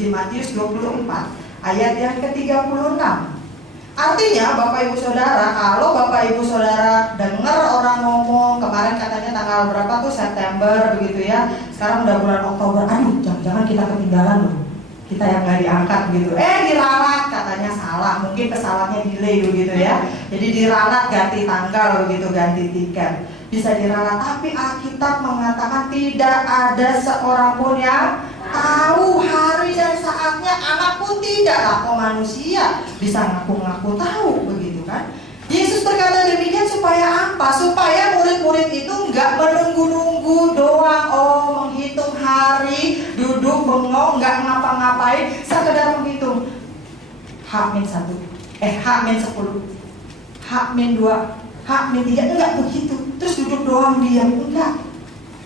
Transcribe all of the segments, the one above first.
Yesus di Matius 24 ayat yang ke-36. Artinya Bapak Ibu Saudara, kalau Bapak Ibu Saudara dengar orang ngomong kemarin katanya tanggal berapa tuh, September begitu ya, sekarang udah bulan Oktober, aduh jangan-jangan kita ketinggalan loh, kita yang gak diangkat gitu, diralat katanya salah, mungkin pesawatnya delay begitu ya, jadi diralat ganti tanggal begitu, ganti tiket, bisa diralat. Tapi Alkitab mengatakan tidak ada seorang pun yang tahu hari dan saatnya, anak pun tidak, kok manusia bisa ngaku-ngaku tahu begitu kan. Yesus berkata demikian supaya apa? Supaya murid-murid itu nggak menunggu-nunggu doang, menghitung hari, duduk bengong, nggak ngapa-ngapain, sekedar menghitung H-1, H-10, H-2, H-3, enggak begitu. Terus duduk doang diam, enggak.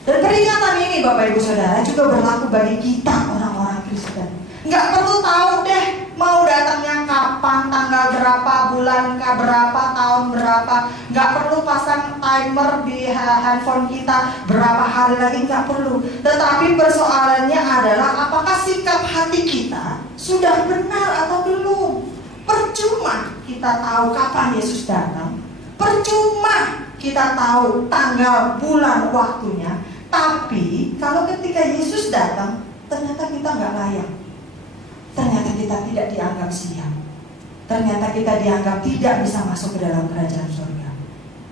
Dan peringatan ini Bapak Ibu Saudara juga berlaku bagi kita orang-orang Kristen. Nggak perlu tahu deh mau datangnya kapan, tanggal berapa, bulan berapa, tahun berapa. Nggak perlu pasang timer di handphone kita berapa hari lagi, nggak perlu. Tetapi persoalannya adalah apakah sikap hati kita sudah benar atau belum. Percuma kita tahu kapan Yesus datang, percuma kita tahu tanggal, bulan, waktunya. Tapi kalau ketika Yesus datang, ternyata kita nggak layak, ternyata kita tidak dianggap siap, ternyata kita dianggap tidak bisa masuk ke dalam kerajaan surga.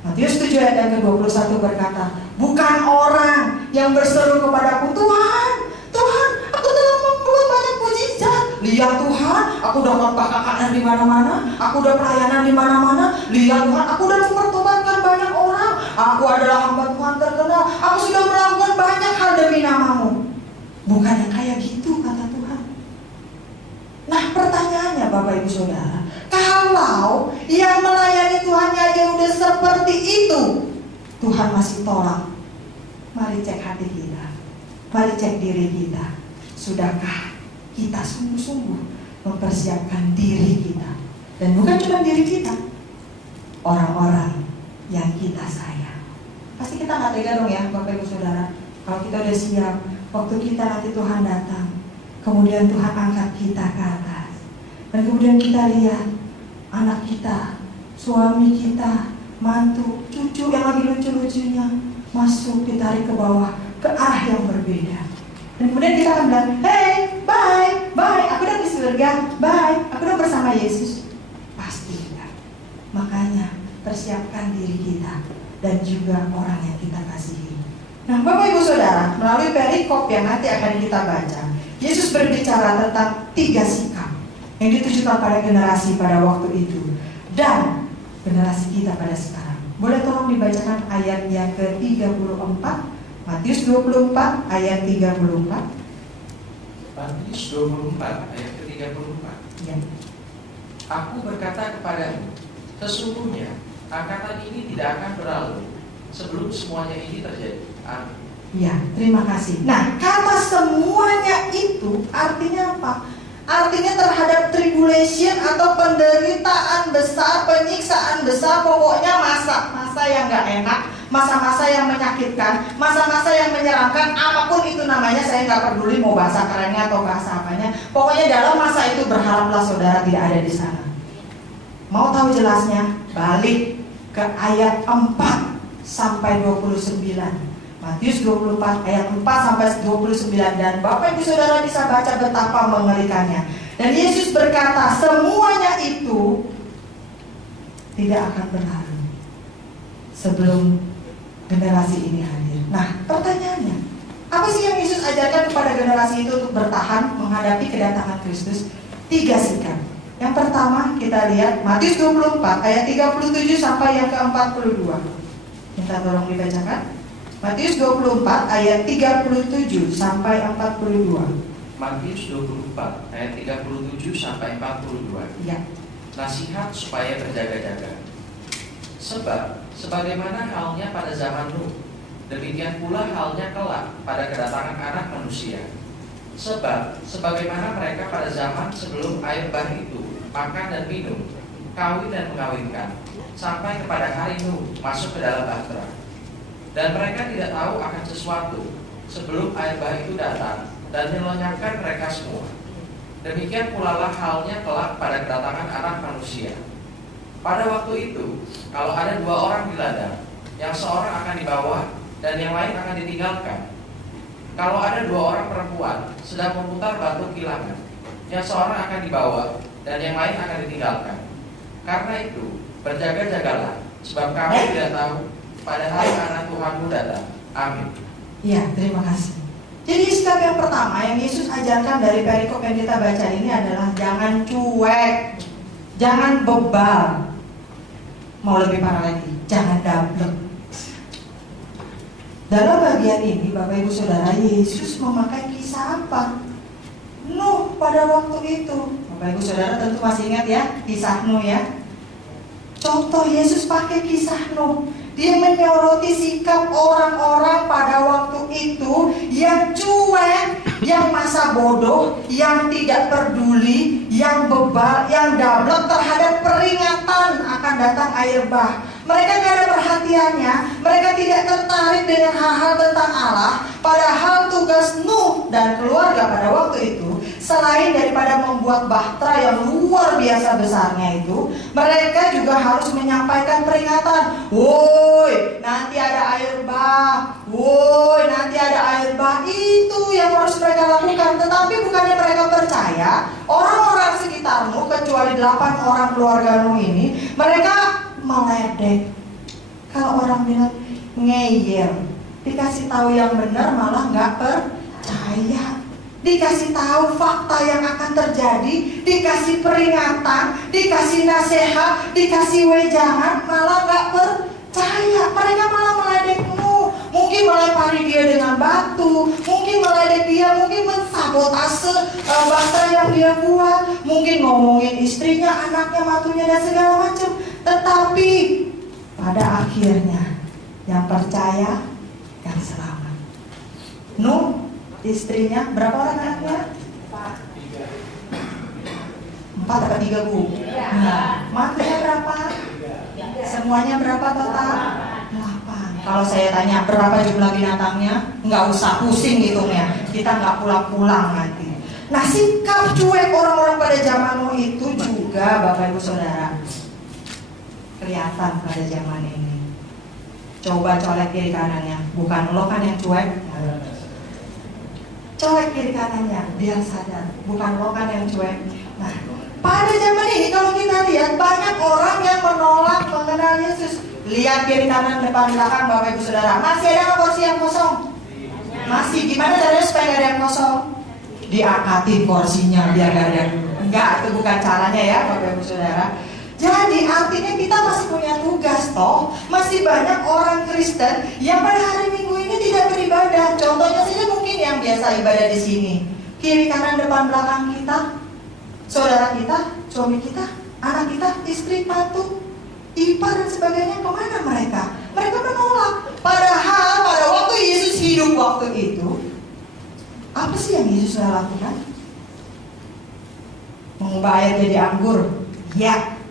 Matius 7 ayat yang ke-21 berkata, bukan orang yang berseru kepadaku, Tuhan, Tuhan, aku telah membuat banyak mukjizat. Lihat Tuhan, aku udah khotbah KKR di mana-mana, aku udah pelayanan di mana-mana. Lihat Tuhan, aku udah mempertobatkan banyak orang. Aku adalah hamba Tuhan terkenal. Aku sudah melakukan banyak hal demi nama-Mu. Bukan yang kayak gitu kata Tuhan. Nah pertanyaannya Bapak Ibu Saudara, kalau yang melayani Tuhannya aja udah seperti itu, Tuhan masih tolak. Mari cek hati kita, mari cek diri kita. Sudahkah kita sungguh-sungguh mempersiapkan diri kita? Dan bukan cuma diri kita, orang-orang yang kita sayang. Pasti kita gak tega dong ya Bapak Ibu Saudara, kalau kita udah siap, waktu kita nanti Tuhan datang, kemudian Tuhan angkat kita ke atas, dan kemudian kita lihat anak kita, suami kita, mantu, cucu yang lagi lucu-lucunya masuk, ditarik ke bawah, ke arah yang berbeda. Dan kemudian kita akan bilang, hey, bye, aku udah di surga, bye, aku udah bersama Yesus. Pasti enggak. Makanya persiapkan diri kita dan juga orang yang kita kasihi. Nah Bapak Ibu Saudara, melalui perikop yang nanti akan kita baca, Yesus berbicara tentang 3 sikap yang ditujukan pada generasi pada waktu itu dan generasi kita pada sekarang. Boleh tolong dibacakan ayat yang ke-34, Matius 24 ayat 34. Matius 24 ayat ke-34. Ya. Aku berkata kepadamu, sesungguhnya angkatan ini tidak akan berlalu sebelum semuanya ini terjadi. Amin. Ya, terima kasih. Nah, kata semuanya itu artinya apa? Artinya terhadap tribulation atau penderitaan besar, penyiksaan besar, pokoknya masa yang gak enak, masa-masa yang menyakitkan, masa-masa yang menyeramkan, apapun itu namanya, saya gak peduli mau bahasa kerennya atau bahasa apanya. Pokoknya dalam masa itu berharaplah saudara tidak ada di sana. Mau tahu jelasnya? Balik ke ayat 4 sampai 29. Matius 24 ayat 4 sampai 29. Dan Bapak Ibu Saudara bisa baca betapa mengerikannya. Dan Yesus berkata, semuanya itu tidak akan berlalu sebelum generasi ini hadir. Nah pertanyaannya, apa sih yang Yesus ajarkan kepada generasi itu untuk bertahan menghadapi kedatangan Kristus? 3 sikap. Yang pertama kita lihat Matius 24 ayat 37 sampai yang ke-42. Minta tolong dibacakan. Matius 24 ayat 37 sampai 42. Matius 24 ayat 37 sampai 42. Ya. Nasihat supaya berjaga-jaga. Sebab sebagaimana halnya pada zaman Nuh, demikian pula halnya kelak pada kedatangan Anak Manusia. Sebab sebagaimana mereka pada zaman sebelum air bah itu makan dan minum, kawin dan mengawinkan, sampai kepada hari Nuh masuk ke dalam bahtera. Dan mereka tidak tahu akan sesuatu sebelum air bah itu datang dan melenyapkan mereka semua. demikian pula lah halnya kelak pada kedatangan Anak Manusia. Pada waktu itu, kalau ada 2 orang di ladang, yang seorang akan dibawa dan yang lain akan ditinggalkan. Kalau ada 2 orang perempuan sedang memutar batu kilangan, yang seorang akan dibawa dan yang lain akan ditinggalkan. Karena itu, berjaga-jagalah, sebab kamu tidak tahu pada hari Anak Tuhanmu datang. Amin. Ya, terima kasih. Jadi sikap yang pertama yang Yesus ajarkan dari perikop yang kita baca ini adalah jangan cuek, jangan bebal. Mau lebih parah lagi, jangan dablek. Dalam bagian ini, Bapak Ibu Saudara, Yesus memakai kisah apa? Nuh pada waktu itu. Bapak Ibu Saudara tentu masih ingat ya, kisah Nuh ya. Contoh Yesus pakai kisah Nuh. Dia menyoroti sikap orang-orang pada waktu itu yang cuek, yang masa bodoh, yang tidak peduli, yang bebal, yang dablek terhadap peringatan akan datang air bah. Mereka tidak ada perhatiannya, mereka tidak tertarik dengan hal-hal tentang Allah. Padahal tugas Nuh dan keluarga pada waktu itu, selain daripada membuat bahtera yang luar biasa besarnya itu, mereka juga harus menyampaikan peringatan. Woi, nanti ada air bah. Woi, nanti ada air bah. Itu yang harus mereka lakukan. Tetapi bukannya mereka percaya, orang-orang sekitar Nuh, kecuali 8 orang keluarga Nuh ini, mereka meledek. Kalau orang bilang ngeyel, dikasih tahu yang benar malah nggak percaya. Dikasih tahu fakta yang akan terjadi, dikasih peringatan, dikasih nasihat, dikasih wejangan, malah nggak percaya. Mereka malah meledek Nuh. Mungkin melempari dia dengan batu, mungkin meledek dia, mungkin mensabotase bahtera yang dia buat, mungkin ngomongin istrinya, anaknya, matunya dan segala macam. Tetapi pada akhirnya yang percaya, yang selamat. Nuh, istrinya, berapa orang anaknya? 4 atau 3 Bu? Nah, matunya berapa? Semuanya berapa total? 8. Kalau saya tanya berapa jumlah binatangnya, nggak usah pusing hitungnya. Kita nggak pulang-pulang nanti. Nah, sikap cuek orang-orang pada zaman Nuh itu juga Bapak Ibu Saudara kelihatan pada zaman ini. Coba colek kiri kanannya, bukan lo kan yang cuek. Colek kiri kanannya, biar sadar, bukan lo kan yang cuek. Nah, pada zaman ini kalau kita lihat banyak orang yang menolak mengenal Yesus. Lihat kiri kanan depan belakang Bapak Ibu Saudara, masih ada nggak kursi yang kosong? Masih. Gimana caranya supaya nggak ada yang kosong? Diangkatin kursinya biar nggak ada. Enggak, itu bukan caranya ya Bapak Ibu Saudara. Jadi artinya kita masih punya tugas toh. Masih banyak orang Kristen yang pada hari Minggu ini tidak beribadah. Contohnya saja mungkin yang biasa ibadah di sini. Kiri kanan depan belakang kita, saudara kita, suami kita, anak kita, istri, mantu, ipar dan sebagainya, kemana mereka? Mereka menolak. Padahal pada waktu Yesus hidup waktu itu, apa sih yang Yesus lakukan? Mengubah air jadi anggur. Ya.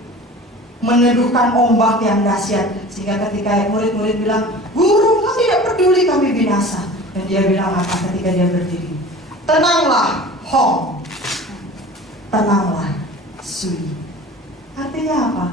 Meneduhkan ombak yang dahsyat. Sehingga ketika murid-murid bilang, Guru, kau tidak peduli kami binasa. Dan dia bilang apa ketika dia berdiri? Tenanglah, Hong. Tenanglah, Sui. Artinya apa?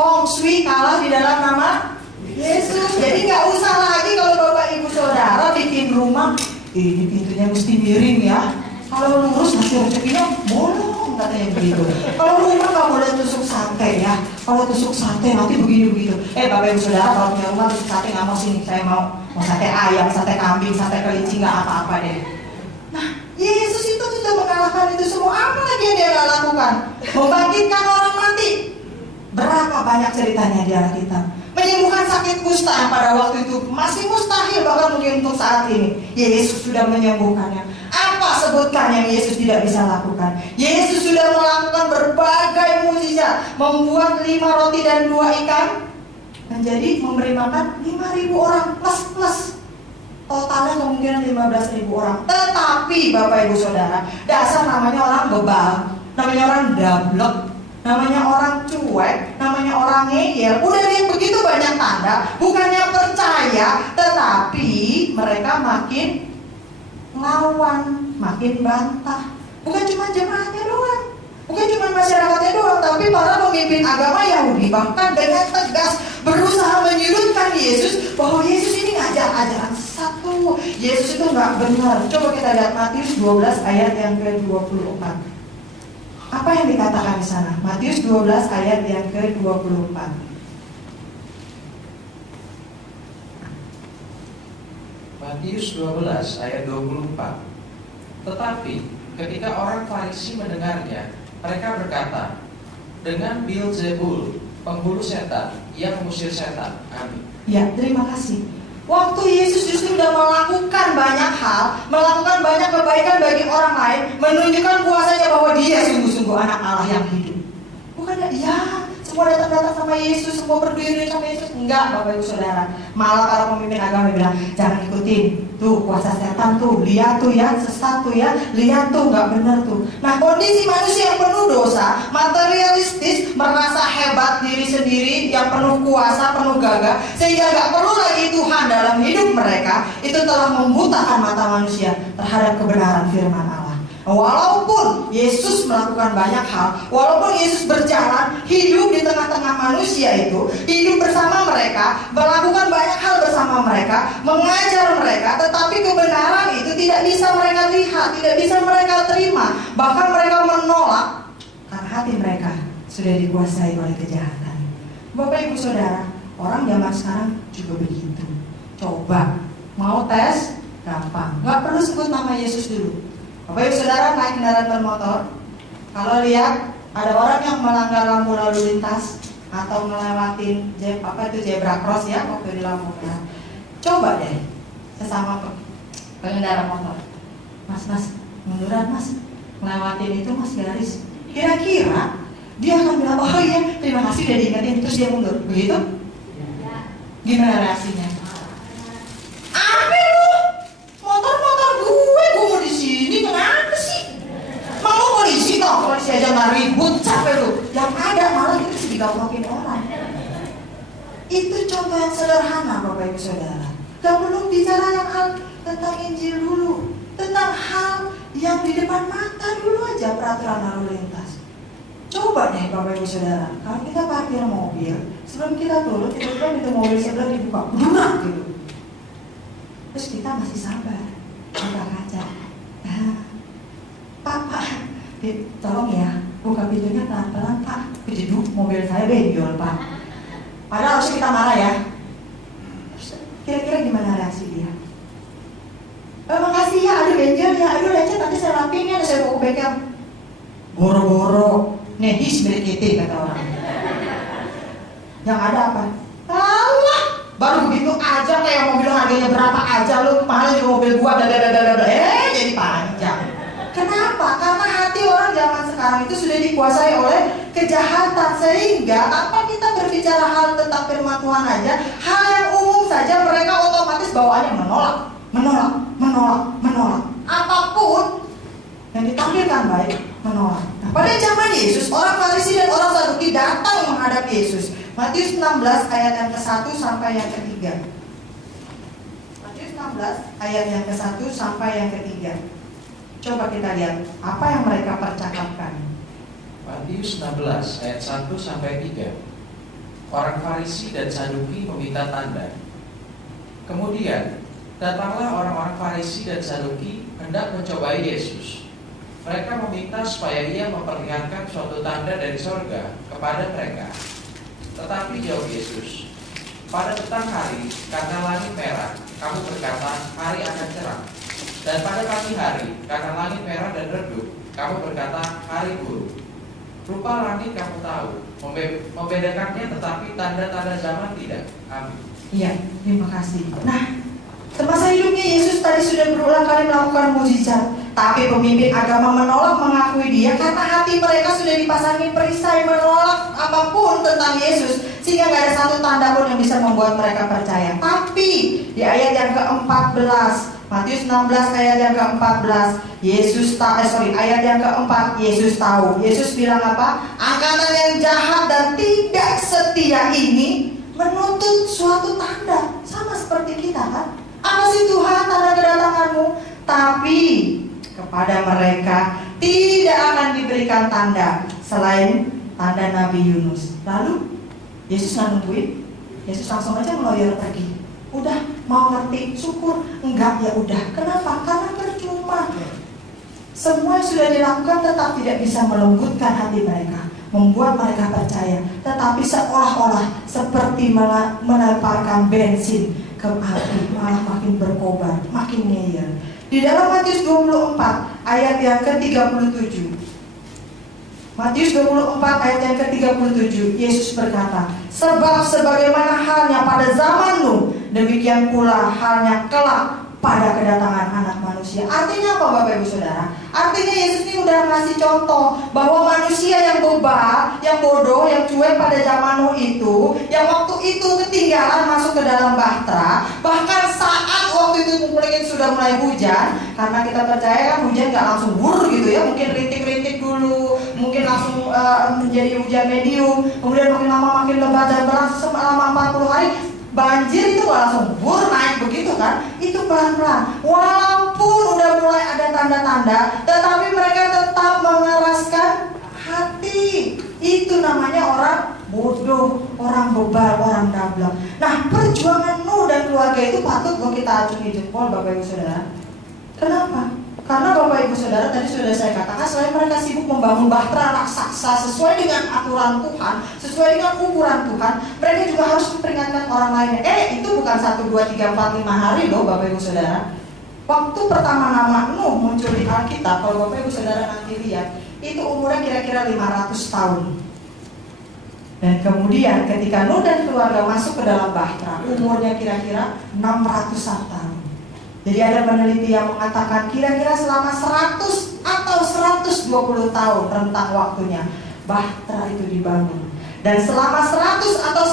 Hong Sui kalah di dalam nama Yesus. Jadi gak usah lagi kalau Bapak Ibu Saudara bikin rumah, ini pintunya mesti miring ya. Kalau lurus nanti rezekinya bolong, katanya begitu. Kalau rumah gak boleh tusuk sate ya. Kalau tusuk sate nanti begini-begitu. Bapak Ibu Saudara kalau punya rumah tusuk sate gak mau sini. Saya mau sate ayam, sate kambing, sate kelinci, gak apa-apa deh. Nah, Yesus itu sudah mengalahkan itu semua. Apa lagi yang dia gak lakukan? Membangkitkan orang mati. Berapa banyak ceritanya di Alkitab. Menyembuhkan sakit kusta yang pada waktu itu masih mustahil bahkan mungkin untuk saat ini. Yesus sudah menyembuhkannya. Apa sebutkan yang Yesus tidak bisa lakukan? Yesus sudah melakukan berbagai mukjizat, membuat 5 roti dan 2 ikan menjadi memberi makan 5.000 orang plus. Totalnya kemungkinan 15.000 orang. Tetapi Bapak Ibu Saudara, dasar namanya orang bebal, namanya orang dablek, namanya orang cuek, namanya orang ngeyel. Udah lihat begitu banyak tanda, bukannya percaya, tetapi mereka makin lawan, makin bantah. Bukan cuma jemaatnya doang Tetapi para pemimpin agama Yahudi bahkan dengan tegas berusaha menyudutkan Yesus, bahwa Yesus ini ngajar ajaran sesat tuh. Yesus itu nggak benar. Coba kita lihat Matius 12 ayat yang ke-24. Apa yang dikatakan di sana? Matius 12 ayat yang ke-24. Matius 12 ayat 24. Tetapi ketika orang Farisi mendengarnya, mereka berkata, dengan Beelzebul, penghulu setan, ia mengusir setan. Amin. Ya, terima kasih. Waktu Yesus justru sudah melakukan banyak hal, melakukan banyak kebaikan bagi orang lain, menunjukkan kuasanya bahwa dia sungguh-sungguh anak Allah yang hidup. Bukannya, ya, semua datang-datang sama Yesus, semua berdiri sama Yesus. Enggak, Bapak Ibu Saudara. Malah para pemimpin agama bilang, jangan ikutin tuh kuasa setan tuh, lihat tuh ya, sesat tuh ya, lihat tuh, nggak benar tuh. Nah, kondisi manusia yang penuh dosa, materialistis, merasa hebat diri sendiri, yang penuh kuasa, penuh gagah, sehingga nggak perlu lagi Tuhan dalam hidup mereka, itu telah membutakan mata manusia terhadap kebenaran firman Allah. Walaupun Yesus melakukan banyak hal, walaupun Yesus berjalan, hidup di tengah-tengah manusia itu, hidup bersama mereka, melakukan banyak hal bersama mereka, mengajar mereka, tetapi kebenaran itu tidak bisa mereka lihat, tidak bisa mereka terima. Bahkan mereka menolak karena hati mereka sudah dikuasai oleh kejahatan. Bapak Ibu Saudara, orang zaman sekarang juga begitu. Coba mau tes, gampang, nggak perlu sebut nama Yesus dulu. Bapak Ibu Saudara naik kendaraan bermotor, kalau lihat ada orang yang melanggar lampu lalu lintas atau melewatin zebra cross ya, waktu di lampu merah, coba deh sesama pengendara motor, mas munduran mas, melewatin itu mas garis, kira-kira dia akan bilang, oh iya terima kasih udah diingetin, terus dia mundur, begitu? Gimana reaksinya? Apa lu? Motor gue mau di sini, kenapa sih? Mau polisi toh, polisi aja nggak ribut, capek lu. Yang ada malah itu bisa digabungin orang. Itu contoh yang sederhana, Bapak Ibu Saudara. Gak perlu bicara yang hal tentang Injil dulu, tentang hal yang di depan mata dulu aja, peraturan lalu lintas. Coba deh Bapak Ibu Saudara, kalau kita parkir mobil, sebelum kita turun, tiba-tiba itu mobil sebelah dibuka, burak gitu. Terus kita masih sabar, buka kaca. Pak, tolong ya, buka pintunya pelan-pelan Pak. Kejeduk mobil saya benjol Pak. Padahal harusnya kita marah ya. Kira-kira gimana reaksi dia? Makasih ya, aduh benjol ya, aduh lecet, nanti saya rapin ya, saya bawa ke bengkel. Boro-boro, nehis berikiti kata orang. Yang ada apa? Allah, baru begitu aja kayak mobil harganya berapa aja lu, mahal juga mobil gua, jadi panjang. Kenapa? Karena hati orang zaman sekarang itu sudah dikuasai oleh kejahatan, sehingga tanpa kita berbicara hal tentang firman Tuhan aja, hal yang umum saja mereka otomatis bawaannya menolak. Apapun yang ditampilkan baik, menolak. Nah, pada zaman Yesus, orang Farisi dan orang Saduki datang menghadap Yesus. Matius 16 ayat yang ke-1 sampai yang ke-3. Matius 16 ayat yang ke-1 sampai yang ke-3. Coba kita lihat apa yang mereka percakapkan. Matius 16 ayat 1 sampai 3. Orang Farisi dan Saduki meminta tanda. Kemudian datanglah orang-orang Farisi dan Saduki hendak mencobai Yesus. Mereka meminta supaya ia memperlihatkan suatu tanda dari sorga kepada mereka. Tetapi jawab Yesus, pada petang hari, karena langit merah, kamu berkata hari akan cerah. Dan pada pagi hari, karena langit merah dan redup, kamu berkata hari buruk. Rupa langit kamu tahu, membedakannya, tetapi tanda-tanda zaman tidak. Amin. Iya, terima kasih. Nah, semasa hidupnya Yesus tadi sudah berulang kali melakukan mukjizat, tapi pemimpin agama menolak mengakui dia karena hati mereka sudah dipasangi perisai, menolak apapun tentang Yesus, sehingga gak ada satu tanda pun yang bisa membuat mereka percaya. Tapi di ayat yang ke-14, Matius 16 ayat yang ke-14, ayat yang ke-4, Yesus tahu. Yesus bilang apa? Angkatan yang jahat dan tidak setia ini menuntut suatu tanda, sama seperti kita kan? Apa sih Tuhan tanda kedatanganmu? Tapi kepada mereka tidak akan diberikan tanda selain tanda Nabi Yunus. Lalu Yesus nggak nungguin, Yesus langsung aja meloyor pergi. Udah mau ngerti, syukur. Enggak, ya udah. Kenapa? Karena percuma. Semua yang sudah dilakukan tetap tidak bisa melembutkan hati mereka, membuat mereka percaya. Tetapi seolah-olah seperti melemparkan bensin ke api, malah makin berkobar, makin ngeyel. Di dalam Matius 24 ayat yang ke-37, Matius 24 ayat yang ke-37, Yesus berkata, sebab sebagaimana halnya pada zaman Nuh, demikian pula halnya kelak pada kedatangan anak manusia. Artinya apa Bapak Ibu Saudara? Artinya Yesus ini udah ngasih contoh bahwa manusia yang bebal, yang bodoh, yang cuek pada zaman Nuh itu, yang waktu itu ketinggalan masuk ke dalam bahtera, bahkan saat waktu itu mungkin sudah mulai hujan, karena kita percaya kan hujan nggak langsung wur gitu ya, mungkin rintik-rintik dulu, mungkin langsung menjadi hujan medium, kemudian makin lama makin lebat dan berlangsung selama 40 hari. Banjir itu gak langsung bur naik begitu kan, itu pelan-pelan. Walaupun udah mulai ada tanda-tanda, tetapi mereka tetap mengeraskan hati. Itu namanya orang bodoh, orang bebal, orang dablek. Nah, perjuangan Nuh dan keluarga itu patut kok kita acungi jempol Bapak Ibu Saudara. Kenapa? Karena Bapak Ibu Saudara tadi sudah saya katakan, selain mereka sibuk membangun bahtera raksasa sesuai dengan aturan Tuhan, sesuai dengan ukuran Tuhan, mereka juga harus memperingatkan orang lainnya. Itu bukan 1, 2, 3, 4, 5 hari loh Bapak Ibu Saudara. Waktu pertama nama Nuh muncul di Alkitab, kalau Bapak Ibu Saudara nanti lihat, itu umurnya kira-kira 500 tahun. Dan kemudian ketika Nuh dan keluarga masuk ke dalam bahtera, umurnya kira-kira 600 tahun. Jadi ada peneliti yang mengatakan kira-kira selama 100 atau 120 tahun rentang waktunya bahtera itu dibangun. Dan selama 100 atau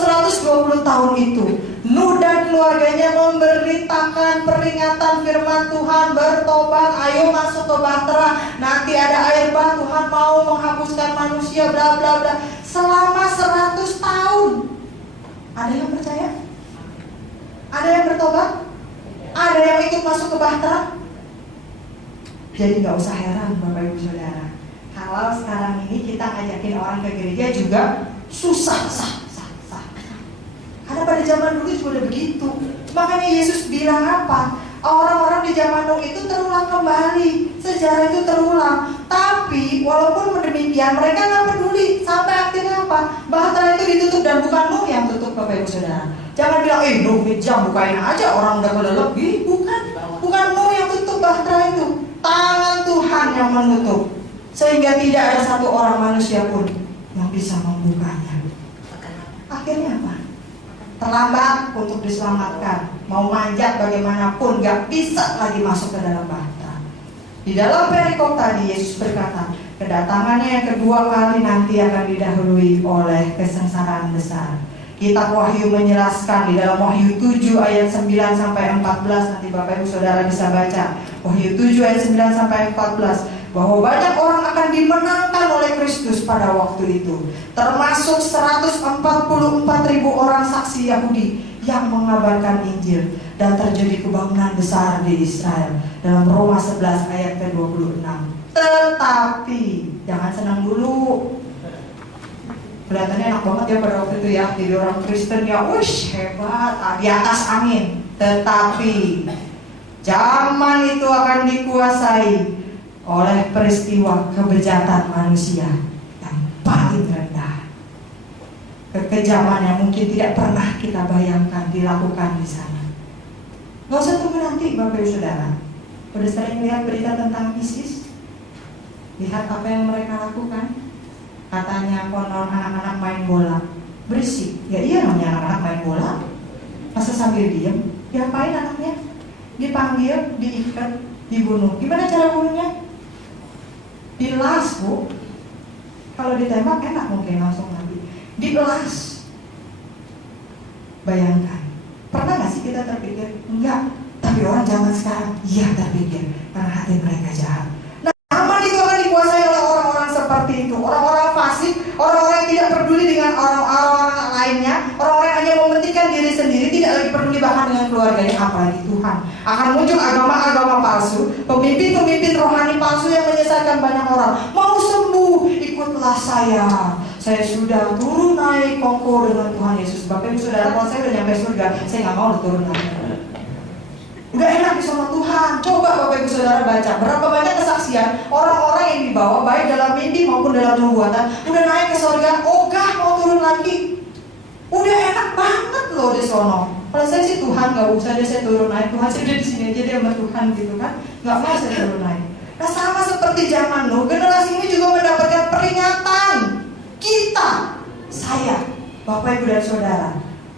120 tahun itu Nuh dan keluarganya memberitakan peringatan firman Tuhan, bertobat, ayo masuk ke bahtera, nanti ada air bah, Tuhan mau menghapuskan manusia, bla bla bla. Selama 100 tahun. Ada yang percaya? Ada yang bertobat? Ada yang ikut masuk ke bahtera? Jadi gak usah heran Bapak Ibu Saudara, kalau sekarang ini kita ngajakin orang ke gereja juga susah. Karena pada zaman dulu juga udah begitu. Makanya Yesus bilang apa? Orang-orang di zaman Nuh itu terulang kembali, sejarah itu terulang. Tapi walaupun demikian mereka gak peduli. Sampai akhirnya apa? Bahtera itu ditutup, dan bukan Nuh yang tutup Bapak Ibu Saudara. Jangan bilang, Nuh jam bukain aja, orang udah pada lebih. Bukan Nuh yang tutup bahtera itu. Tangan Tuhan yang menutup, sehingga tidak ada satu orang manusia pun yang bisa membukanya. Akhirnya apa? Terlambat untuk diselamatkan. Mau manjat bagaimanapun gak bisa lagi masuk ke dalam bahtera. Di dalam perikop tadi Yesus berkata, kedatangannya yang kedua kali nanti akan didahului oleh kesengsaraan besar. Kitab Wahyu menjelaskan di dalam Wahyu 7 ayat 9 sampai 14, nanti Bapak Ibu Saudara bisa baca. Wahyu 7 ayat 9 sampai 14, bahwa banyak orang akan dimenangkan oleh Kristus pada waktu itu, termasuk 144.000 orang saksi Yahudi yang mengabarkan Injil, dan terjadi kebangunan besar di Israel dalam Roma 11 ayat ke-26. Tetapi jangan senang dulu. Kelihatannya enak banget ya pada waktu itu ya, jadi orang Kristen ya, wush hebat, di atas angin. Tetapi zaman itu akan dikuasai oleh peristiwa kebejatan manusia yang paling rendah. Kekejaman yang mungkin tidak pernah kita bayangkan dilakukan di sana. Gak usah tunggu nanti Bapak Ibu Saudara. Udah sering lihat berita tentang ISIS? Lihat apa yang mereka lakukan. Katanya konon anak-anak main bola berisik. Ya iya, namanya anak-anak main bola. Masa sambil diem? Diapain anaknya? Dipanggil, diikat, dibunuh. Gimana cara bunuhnya? Dilas, Bu. Kalau ditembak enak mungkin langsung mati. Dilas. Bayangkan. Pernah gak sih kita terpikir? Enggak. Tapi orang zaman sekarang iya terpikir, karena hati mereka jahat. Nah, zaman itu akan dikuasai oleh orang-orang seperti itu. Orang-orang fasik, orang-orang yang tidak peduli dengan orang-orang lainnya, orang-orang yang hanya mementingkan diri sendiri, tidak lagi peduli bahkan dengan keluarganya, apalagi Tuhan. Akan muncul agama-agama palsu, pemimpin-pemimpin rohani palsu yang menyesatkan banyak orang. Mau sembuh, ikutlah saya saya sudah turun naik kongko dengan Tuhan Yesus. Bapak Ibu Saudara, kalau saya udah nyampe surga, saya nggak mau turun naik. Udah enak di sama Tuhan. Coba Bapak Ibu Saudara baca berapa banyak kesaksian orang-orang yang dibawa baik dalam mimpi maupun dalam nubuatan, udah naik ke surga, ogah mau turun lagi. Udah enak banget loh di sono. Kalau saya sih Tuhan nggak usah deh saya turun naik. Tuhan saya udah di sini aja deh sama Tuhan gitu kan. Nggak mau saya turun naik. Nah sama seperti zaman Nuh, generasi ini juga mendapatkan peringatan. Kita, saya, Bapak Ibu dan Saudara,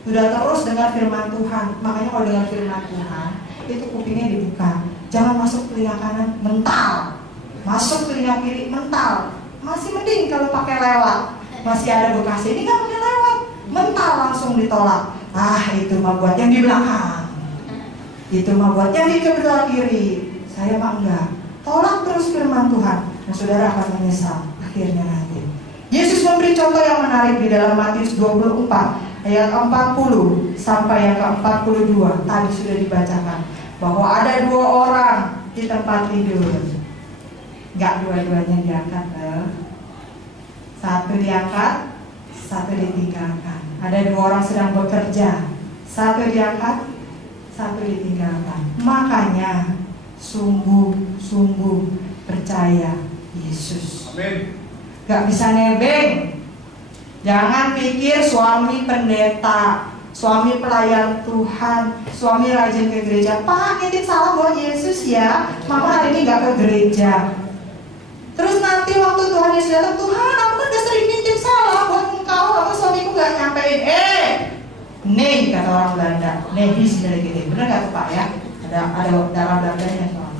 sudah terus dengar firman Tuhan. Makanya kalau dengar firman Tuhan, itu kupingnya dibuka. Jangan masuk telinga kanan mental, masuk telinga kiri mental. Masih mending kalau pakai lewat, masih ada bekas. Ini nggak pakai lewat, mental langsung ditolak. Ah itu mah buat yang di belakang, itu mah buat yang di sebelah kiri. Saya mah enggak. Tolak terus firman Tuhan, dan saudara akan menyesal akhirnya nanti. Yesus memberi contoh yang menarik di dalam Matius 24 ayat 40 sampai yang ke-42. Tadi sudah dibacakan bahwa ada 2 orang di tempat tidur. Enggak dua-duanya diangkat loh. Satu diangkat, satu ditinggalkan. Ada 2 orang sedang bekerja, satu diangkat, satu ditinggalkan. Makanya sungguh-sungguh percaya Yesus. Amin. Gak bisa nebeng. Jangan pikir suami pendeta, suami pelayan Tuhan, suami rajin ke gereja, Pak nitip salam buat Yesus ya, Mama hari ini gak ke gereja. Terus nanti waktu Tuhan Yesus datang, Tuhan aku kan udah sering nitip salam buat engkau, kamu suamiku gak nyampein. Nih kata orang Belanda, nebis dari gitu. Bener gak tuh Pak ya? Ada darah Belandanya soalnya.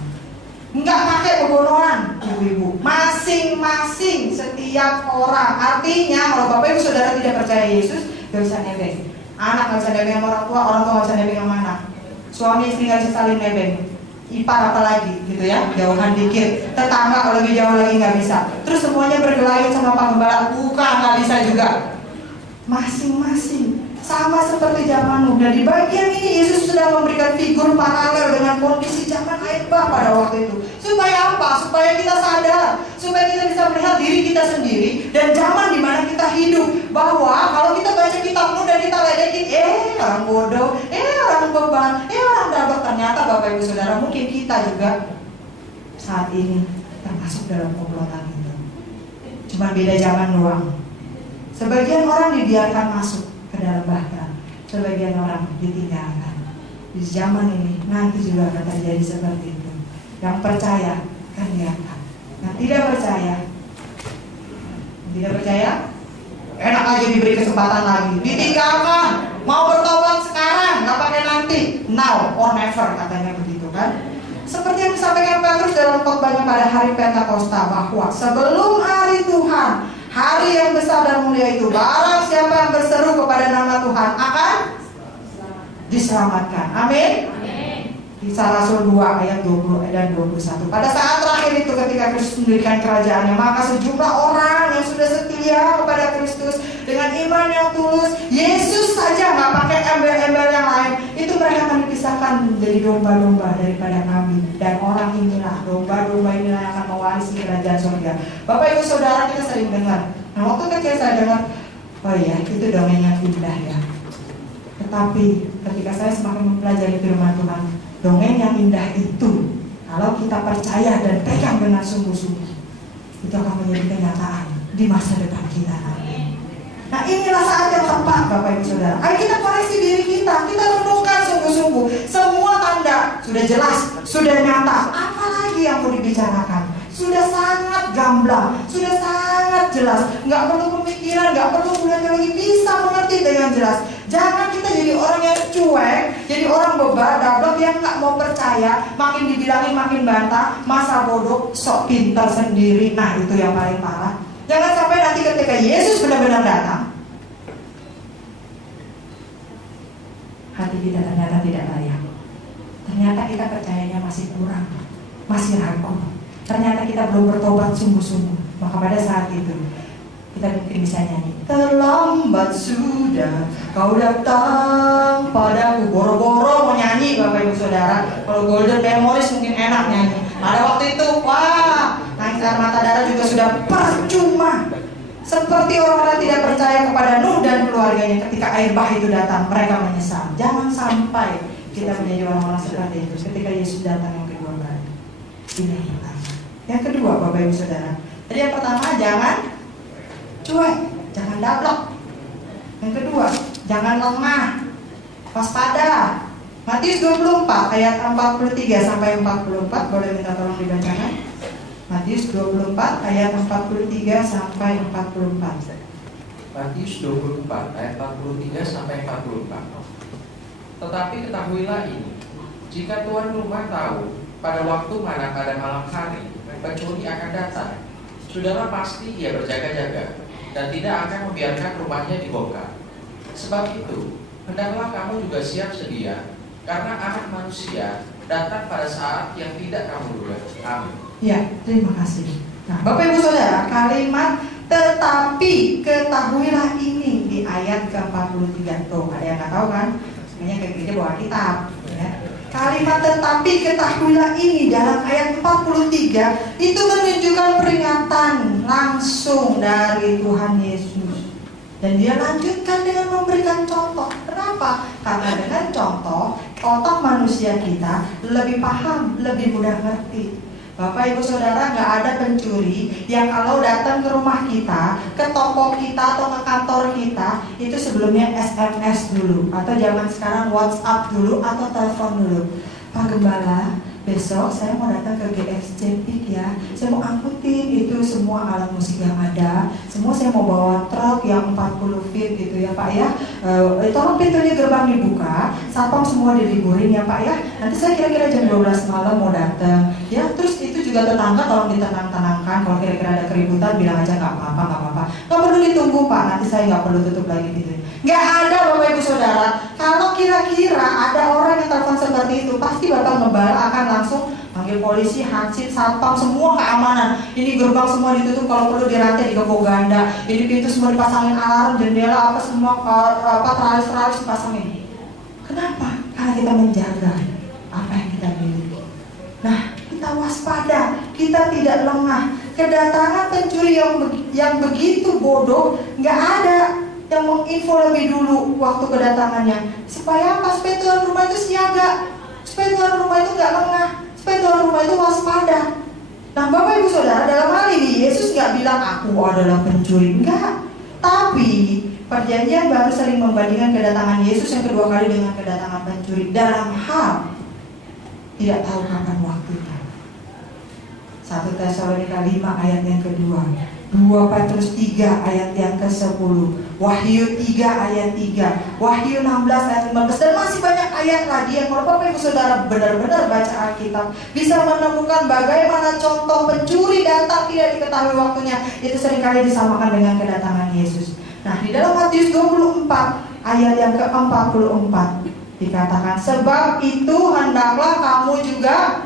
Enggak pakai kebodohan, ibu-ibu. Masing-masing setiap orang. Artinya kalau Bapak Ibu Saudara tidak percaya Yesus, gak bisa nebeng. Anak gak bisa nebeng sama orang tua gak bisa nebeng sama anak. Suami istri gak bisa saling nebeng. Ipar apalagi gitu ya, jauhan dikit. Tetangga kalau lebih jauh lagi gak bisa. Terus semuanya bergelayut sama Pak Gembala, bukan gak bisa juga. Masing-masing. Sama seperti zaman Nuh. Dan di bagian ini Yesus sudah memberikan figur paralel dengan kondisi zaman air bah pada waktu itu. Supaya apa? Supaya kita sadar, supaya kita bisa melihat diri kita sendiri dan zaman di mana kita hidup. Bahwa kalau kita baca kitab Nuh dan kita ledekin, orang bodoh, orang beban, orang dablek. Ternyata Bapak Ibu Saudara, mungkin kita juga saat ini termasuk dalam komplotan itu. Cuma beda zaman doang. Sebagian orang dibiarkan masuk ke dalam bahkan, sebagian orang ditinggalkan. Di zaman ini nanti juga akan terjadi seperti itu. Yang percaya kan diangkat, yang tidak percaya enak aja diberi kesempatan lagi, ditinggalkan. Mau bertobat sekarang, nggak pakai nanti, now or never katanya begitu kan. Seperti yang disampaikan Petrus dalam khotbahnya pada hari Pentakosta, bahwa sebelum hari Tuhan, hari yang besar dan mulia itu, barang siapa yang berseru kepada nama Tuhan akan diselamatkan. Amin. Kisah Rasul 2 ayat 20 dan 21. Pada saat terakhir itu ketika Kristus mendirikan kerajaannya, maka sejumlah orang yang sudah setia kepada Kristus dengan iman yang tulus, Yesus saja nggak pakai embel-embel yang lain, itu mereka akan dipisahkan menjadi domba-domba daripada kambing. Dan orang inilah, domba-domba inilah yang akan mewarisi kerajaan surga. Bapak Ibu Saudara, kita sering dengar. Nah waktu kecil saya dengar, oh iya itu dongeng yang indah ya. Tetapi ketika saya semakin mempelajari firman Tuhan, dongeng yang indah itu, kalau kita percaya dan pegang dengan sungguh-sungguh, itu akan menjadi kenyataan di masa depan kita nanti. Nah inilah saat yang tepat Bapak Ibu Saudara. Ayo kita koreksi diri kita renungkan sungguh-sungguh. Semua tanda sudah jelas, sudah nyata. Apalagi yang mau dibicarakan? Sudah sangat gamblang, sudah sangat jelas. Nggak perlu pemikiran, nggak perlu belajar lagi, bisa mengerti dengan jelas. Jangan kita jadi orang yang cuek, jadi orang bebal, dablek yang nggak mau percaya, makin dibilangin makin bantah, masa bodoh, sok pintar sendiri. Nah itu yang paling parah. Jangan sampai nanti ketika Yesus benar-benar datang, hati kita ternyata tidak layak. Ternyata kita percayanya masih kurang, masih ragu. Ternyata kita belum bertobat sungguh-sungguh. Maka pada saat itu kita mungkin bisa nyanyi, terlambat sudah kau datang padaku. Boro-boro mau nyanyi Bapak Ibu Saudara. Kalau Golden Memories mungkin enak nyanyi. Pada waktu itu, wah, nangis air mata darah juga sudah percuma. Seperti orang-orang tidak percaya kepada Nuh dan keluarganya ketika air bah itu datang, mereka menyesal. Jangan sampai kita menjadi orang-orang seperti itu ketika Yesus datang yang kedua kali. Ini yang pertama. Yang kedua, Bapak Ibu Saudara. Jadi yang pertama, jangan cuek, jangan dablek. Yang kedua, jangan lengah, waspada. Matius 24 ayat 43 sampai 44, boleh minta tolong dibacakan. Matius 24 ayat 43 sampai 44. Matius 24 ayat 43 sampai 44. Tetapi ketahuilah ini, jika tuan rumah tahu pada waktu mana pada malam hari pencuri akan datang, sudahlah pasti ia berjaga-jaga dan tidak akan membiarkan rumahnya dibongkar. Sebab itu, hendaklah kamu juga siap sedia, karena Anak Manusia datang pada saat yang tidak kamu duga. Amin. Ya, terima kasih. Nah, Bapak Ibu Saudara, kalimat tetapi ketahuilah ini di ayat ke-43. Tuh, ada yang nggak tahu kan? Sebenarnya kayak gitu bawa kitab. Ya. Kalimat tetapi ketahuilah ini dalam ayat 43 itu menunjukkan peringatan langsung dari Tuhan Yesus. Dan dia lanjutkan dengan memberikan contoh. Kenapa? Karena dengan contoh, otak manusia kita lebih paham, lebih mudah ngerti. Bapak Ibu Saudara, nggak ada pencuri yang kalau datang ke rumah kita, ke toko kita atau ke kantor kita, itu sebelumnya SMS dulu, atau zaman sekarang WhatsApp dulu atau telepon dulu. Pak Gembala, besok saya mau datang ke GXC Peak ya. Saya mau angkutin itu semua alat musik yang ada. Semua saya mau bawa truk yang 40 feet gitu ya Pak ya. Tolong pintunya gerbang dibuka. Satpam semua diliburin ya Pak ya. Nanti saya kira-kira jam 12 malam mau datang. Ya terus itu juga tetangga tolong ditenang-tenangkan. Kalau kira-kira ada keributan bilang aja nggak apa-apa, nggak apa-apa. Nggak perlu ditunggu Pak. Nanti saya nggak perlu tutup lagi pintunya. Nggak ada Bapak Ibu Saudara. Kalau kira-kira ada orang yang telepon seperti itu, pasti Bapak Gembala akan langsung panggil polisi, hansip, satpam, semua keamanan. Ini gerbang semua ditutup, kalau perlu dirantai, digembok ganda. Ini pintu semua dipasangin alarm, jendela apa semua teralis dipasangin. Kenapa? Karena kita menjaga apa yang kita miliki. Nah, kita waspada, kita tidak lengah. Kedatangan pencuri yang begitu bodoh, nggak ada yang menginfo lebih dulu waktu kedatangannya. Supaya apa? Supaya tuan rumah itu siaga, supaya tuan rumah itu nggak lengah, supaya tuan rumah itu waspada. Nah Bapak Ibu Saudara, dalam hal ini Yesus nggak bilang aku adalah pencuri, enggak. Tapi perjanjian baru sering membandingkan kedatangan Yesus yang kedua kali dengan kedatangan pencuri dalam hal tidak tahu kapan waktunya. 1 Tesalonika 5 ayat yang kedua, 2 Petrus 3 ayat yang ke-10, Wahyu 3 ayat 3, Wahyu 16 ayat 15, dan masih banyak ayat lagi yang kalau Bapak Ibu Saudara benar-benar baca Alkitab bisa menemukan bagaimana contoh pencuri datang tidak diketahui waktunya. Itu seringkali disamakan dengan kedatangan Yesus. Nah di dalam Matius 24 ayat yang ke-44 dikatakan, sebab itu hendaklah kamu juga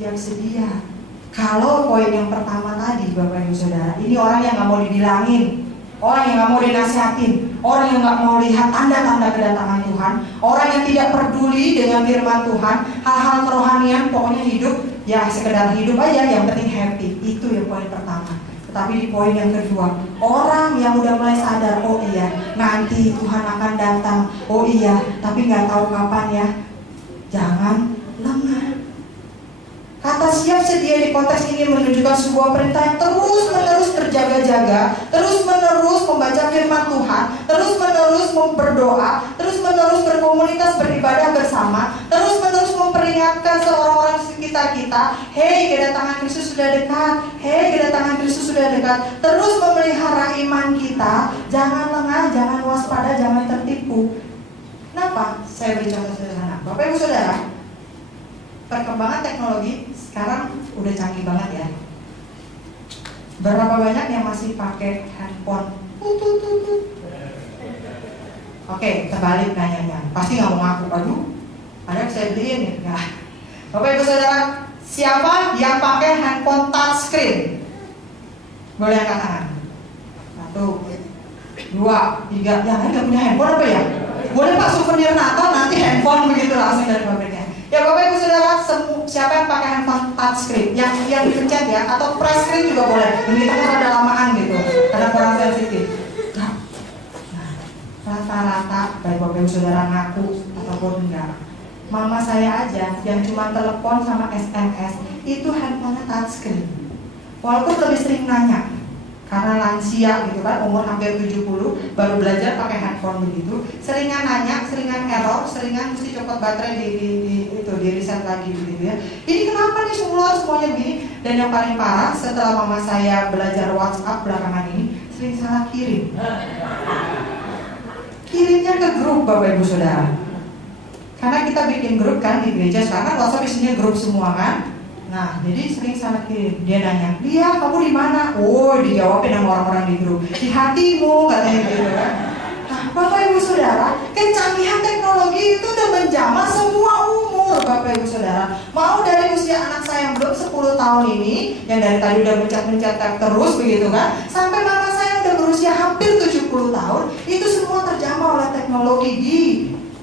siap sedia. Kalau poin yang pertama tadi Bapak Ibu Saudara, ini orang yang gak mau dibilangin, orang yang gak mau dinasihatin, orang yang gak mau lihat tanda-tanda kedatangan Tuhan, orang yang tidak peduli dengan firman Tuhan, hal-hal kerohanian, pokoknya hidup ya sekedar hidup aja, yang penting happy. Itu yang poin pertama. Tetapi di poin yang kedua, orang yang udah mulai sadar, oh iya nanti Tuhan akan datang, oh iya tapi gak tahu kapan ya, jangan lengah. Kata siap sedia di konteks ini menunjukkan sebuah perintah yang terus-menerus berjaga-jaga, terus-menerus membaca firman Tuhan, terus-menerus berdoa, terus-menerus berkomunitas beribadah bersama, terus-menerus memperingatkan seorang-orang di sekitar kita, hei kedatangan Kristus sudah dekat, hei kedatangan Kristus sudah dekat. Terus memelihara iman kita, jangan lengah, jangan waspada, jangan tertipu. Kenapa? Saya beri contoh sederhana. Bapak Ibu Saudara, perkembangan teknologi sekarang udah canggih banget ya. Berapa banyak yang masih pakai handphone? Oke, terbalik nanyanya. Pasti nggak mau ngaku. Aduh, ada yang saya beliin ya. Bapak Ibu Saudara, siapa yang pakai handphone touchscreen? Boleh angkat tangan. 1, 2, 3. Yang lain nggak punya handphone apa ya? Boleh Pak, souvenir Natal nanti handphone begitu langsung dari pabriknya. Ya Bapak Ibu Saudara, siapa yang pakai handphone touchscreen? Yang dipencet ya, atau press screen juga boleh. Ini kan ada lamaan gitu, karena kurang sensitif. Nah, rata-rata baik Bapak Ibu Saudara ngaku ataupun enggak, mama saya aja yang cuma telepon sama SMS itu handphonenya touchscreen. Walaupun lebih sering nanya, karena lansia gitu kan, umur hampir 70, baru belajar pakai handphone begitu, seringan nanya, seringan error, seringan mesti copot baterai di reset lagi begitu ya. Ini kenapa nih semuanya begini? Dan yang paling parah, setelah mama saya belajar WhatsApp belakangan ini, sering salah kirim. Kirimnya ke grup Bapak Ibu Saudara. Karena kita bikin grup kan di gereja, sekarang WhatsApp isinya grup semua kan. Nah, jadi sering salah kirim. Dia nanya, "Lia, kamu di mana?" Oh, dijawabin sama orang-orang di grup. "Di hatimu," katanya gitu kan. Nah, Bapak Ibu Saudara, kecanggihan teknologi itu udah menjamah semua umur Bapak Ibu Saudara. Mau dari usia anak saya yang belum 10 tahun ini, yang dari tadi udah mencet-mencet terus begitu kan, sampai mama saya yang udah berusia hampir 70 tahun, itu semua terjamah oleh teknologi di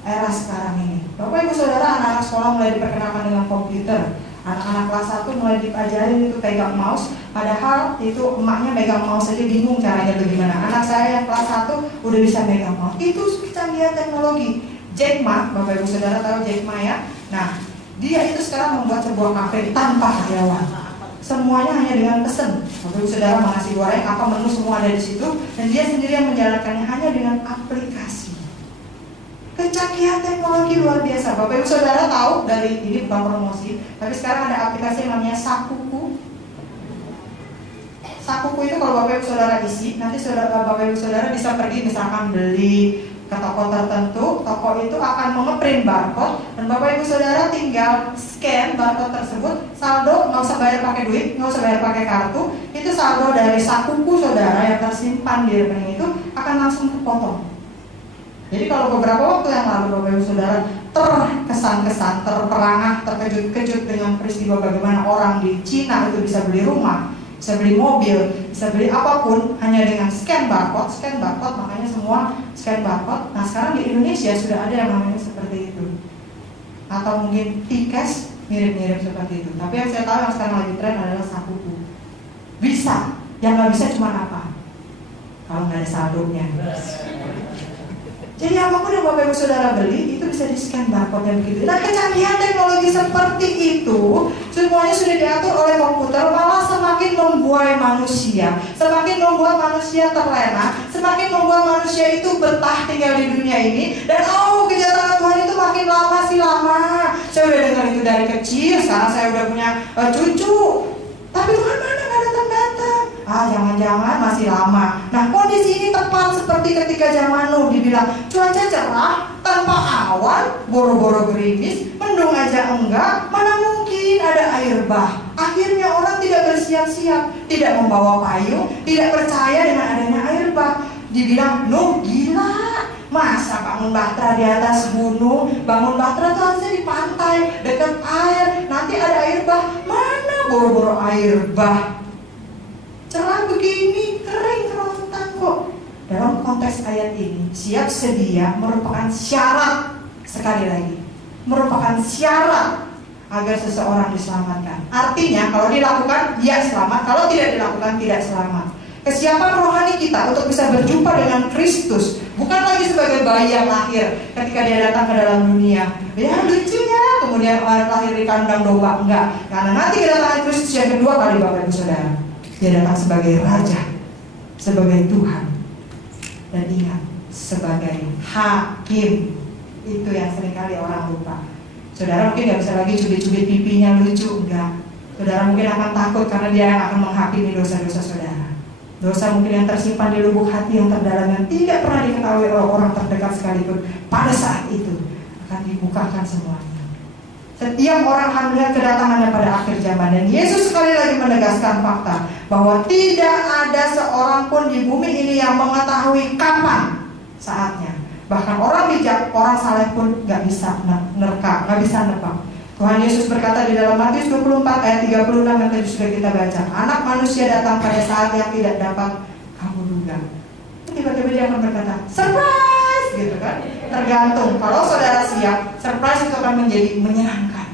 era sekarang ini. Bapak Ibu Saudara, anak-anak sekolah mulai diperkenalkan dengan komputer. Anak-anak kelas 1 mulai diajarin itu pegang mouse, padahal itu emaknya pegang mouse aja bingung caranya bagaimana. Anak saya yang kelas 1 udah bisa pegang mouse. Itu kecanggihan teknologi. Jack Ma, Bapak Ibu Saudara tahu Jack Ma ya? Nah, dia itu sekarang membuat sebuah kafe tanpa karyawan. Semuanya hanya dengan pesen. Bapak Ibu Saudara mau nasi goreng, apa menu semua ada di situ, dan dia sendiri yang menjalankannya hanya dengan aplikasi. Kecanggihan teknologi luar biasa. Bapak Ibu Saudara tahu dari ini bukan promosi, tapi sekarang ada aplikasi yang namanya Sakuku. Sakuku itu kalau Bapak Ibu Saudara isi, nanti Bapak Ibu Saudara bisa pergi misalkan beli ke toko tertentu, toko itu akan mengeprint barcode dan Bapak Ibu Saudara tinggal scan barcode tersebut, saldo nggak usah bayar pakai duit, nggak usah bayar pakai kartu, itu saldo dari Sakuku Saudara yang tersimpan di rekening itu akan langsung kepotong. Jadi kalau beberapa waktu yang lalu Bapak Ibu Saudara terkesan-kesan, terperangah, terkejut-kejut dengan peristiwa bagaimana orang di Cina itu bisa beli rumah, bisa beli mobil, bisa beli apapun hanya dengan scan barcode, makanya semua scan barcode. Nah sekarang di Indonesia sudah ada yang namanya seperti itu. Atau mungkin T-Cash mirip-mirip seperti itu. Tapi yang saya tahu yang sekarang lagi tren adalah Sakuku. Bisa, yang nggak bisa cuma apa? Kalau nggak ada saldonya. Jadi apapun yang Bapak Ibu Saudara beli itu bisa di-scan barcode yang begitu. Nah kecanggihan teknologi seperti itu semuanya sudah diatur oleh komputer, malah semakin membuai manusia, semakin membuat manusia terlena, semakin membuat manusia itu betah tinggal di dunia ini. Dan kedatangan Tuhan itu makin lama sih lama. Saya udah dengar itu dari kecil, sekarang saya udah punya cucu. Tapi Tuhan mana nggak datang-datang? Jangan-jangan masih lama. Nah kondisi ini tepat seperti ketika zaman Nuh, dibilang cuaca cerah, tanpa awan, boro-boro gerimis, mendung aja enggak, mana mungkin ada air bah. Akhirnya orang tidak bersiap-siap, tidak membawa payung, tidak percaya dengan adanya air bah. Dibilang Nuh gila, masa bangun bahtera di atas gunung, bangun bahtera tuh harusnya di pantai, dekat air, nanti ada air bah. Mana boro-boro air bah? Cerah begini, kering kerontan kok. Dalam konteks ayat ini, siap sedia merupakan syarat, sekali lagi, merupakan syarat agar seseorang diselamatkan. Artinya kalau dilakukan, dia selamat. Kalau tidak dilakukan, tidak selamat. Kesiapan rohani kita untuk bisa berjumpa dengan Kristus bukan lagi sebagai bayi yang lahir ketika dia datang ke dalam dunia. Ya lucu ya, kemudian lahir di kandang domba. Enggak, karena nanti kedatangan Kristus yang kedua kali Bapak Ibu Saudara. Dia datang sebagai Raja, sebagai Tuhan, dan ingat, sebagai Hakim. Itu yang seringkali orang lupa. Saudara mungkin gak bisa lagi cubit-cubit pipinya lucu, enggak. Saudara mungkin akan takut karena dia yang akan menghakimi dosa-dosa saudara. Dosa mungkin yang tersimpan di lubuk hati yang terdalam yang tidak pernah diketahui oleh orang terdekat sekalipun. Pada saat itu akan dibukakan semuanya. Setiap orang akan melihat kedatangannya pada akhir zaman. Dan Yesus sekali lagi menegaskan fakta bahwa tidak ada seorang pun di bumi ini yang mengetahui kapan saatnya. Bahkan orang bijak, orang saleh pun gak bisa nerka, gak bisa nebak. Tuhan Yesus berkata di dalam Matius 24 ayat 36 yang tadi sudah kita baca, Anak manusia datang pada saat yang tidak dapat kamu duga. Tiba-tiba dia akan berkata, surprise! Gitu kan? Tergantung, kalau saudara siap, surprise itu akan menjadi menyenangkan.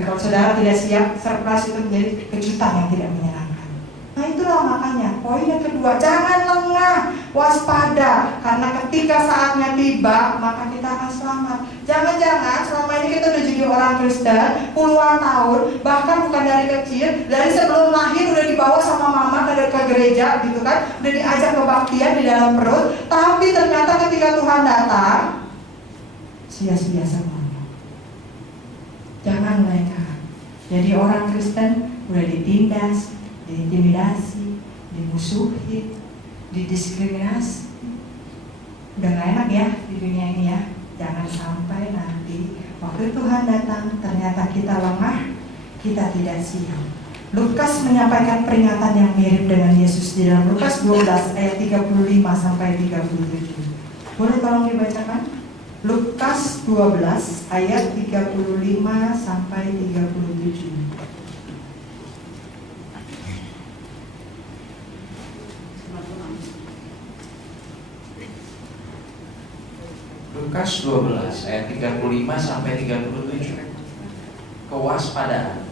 Tapi kalau saudara tidak siap, surprise itu menjadi kejutan yang tidak menyenangkan. Nah itulah makanya poin yang kedua, jangan lengah, waspada, karena ketika saatnya tiba maka kita akan selamat. Jangan-jangan selama ini kita udah jadi orang Kristen puluhan tahun, bahkan bukan dari kecil, dari sebelum lahir udah dibawa sama mama ke gereja gitu kan, udah diajak kebaktian di dalam perut, tapi ternyata ketika Tuhan datang sia-sia semuanya. Jangan lengah. Jadi orang Kristen udah ditindas, diintimidasi, dimusuhi, didiskriminasi. Udah gak enak ya di dunia ini ya. Jangan sampai nanti waktu Tuhan datang ternyata kita lemah, kita tidak siap. Lukas menyampaikan peringatan yang mirip dengan Yesus di dalam Lukas 12 ayat 35 sampai 37. Boleh tolong dibacakan? Lukas 12 ayat 35 sampai 37. Lukas 12 ayat 35 sampai 37. Kewaspadaan.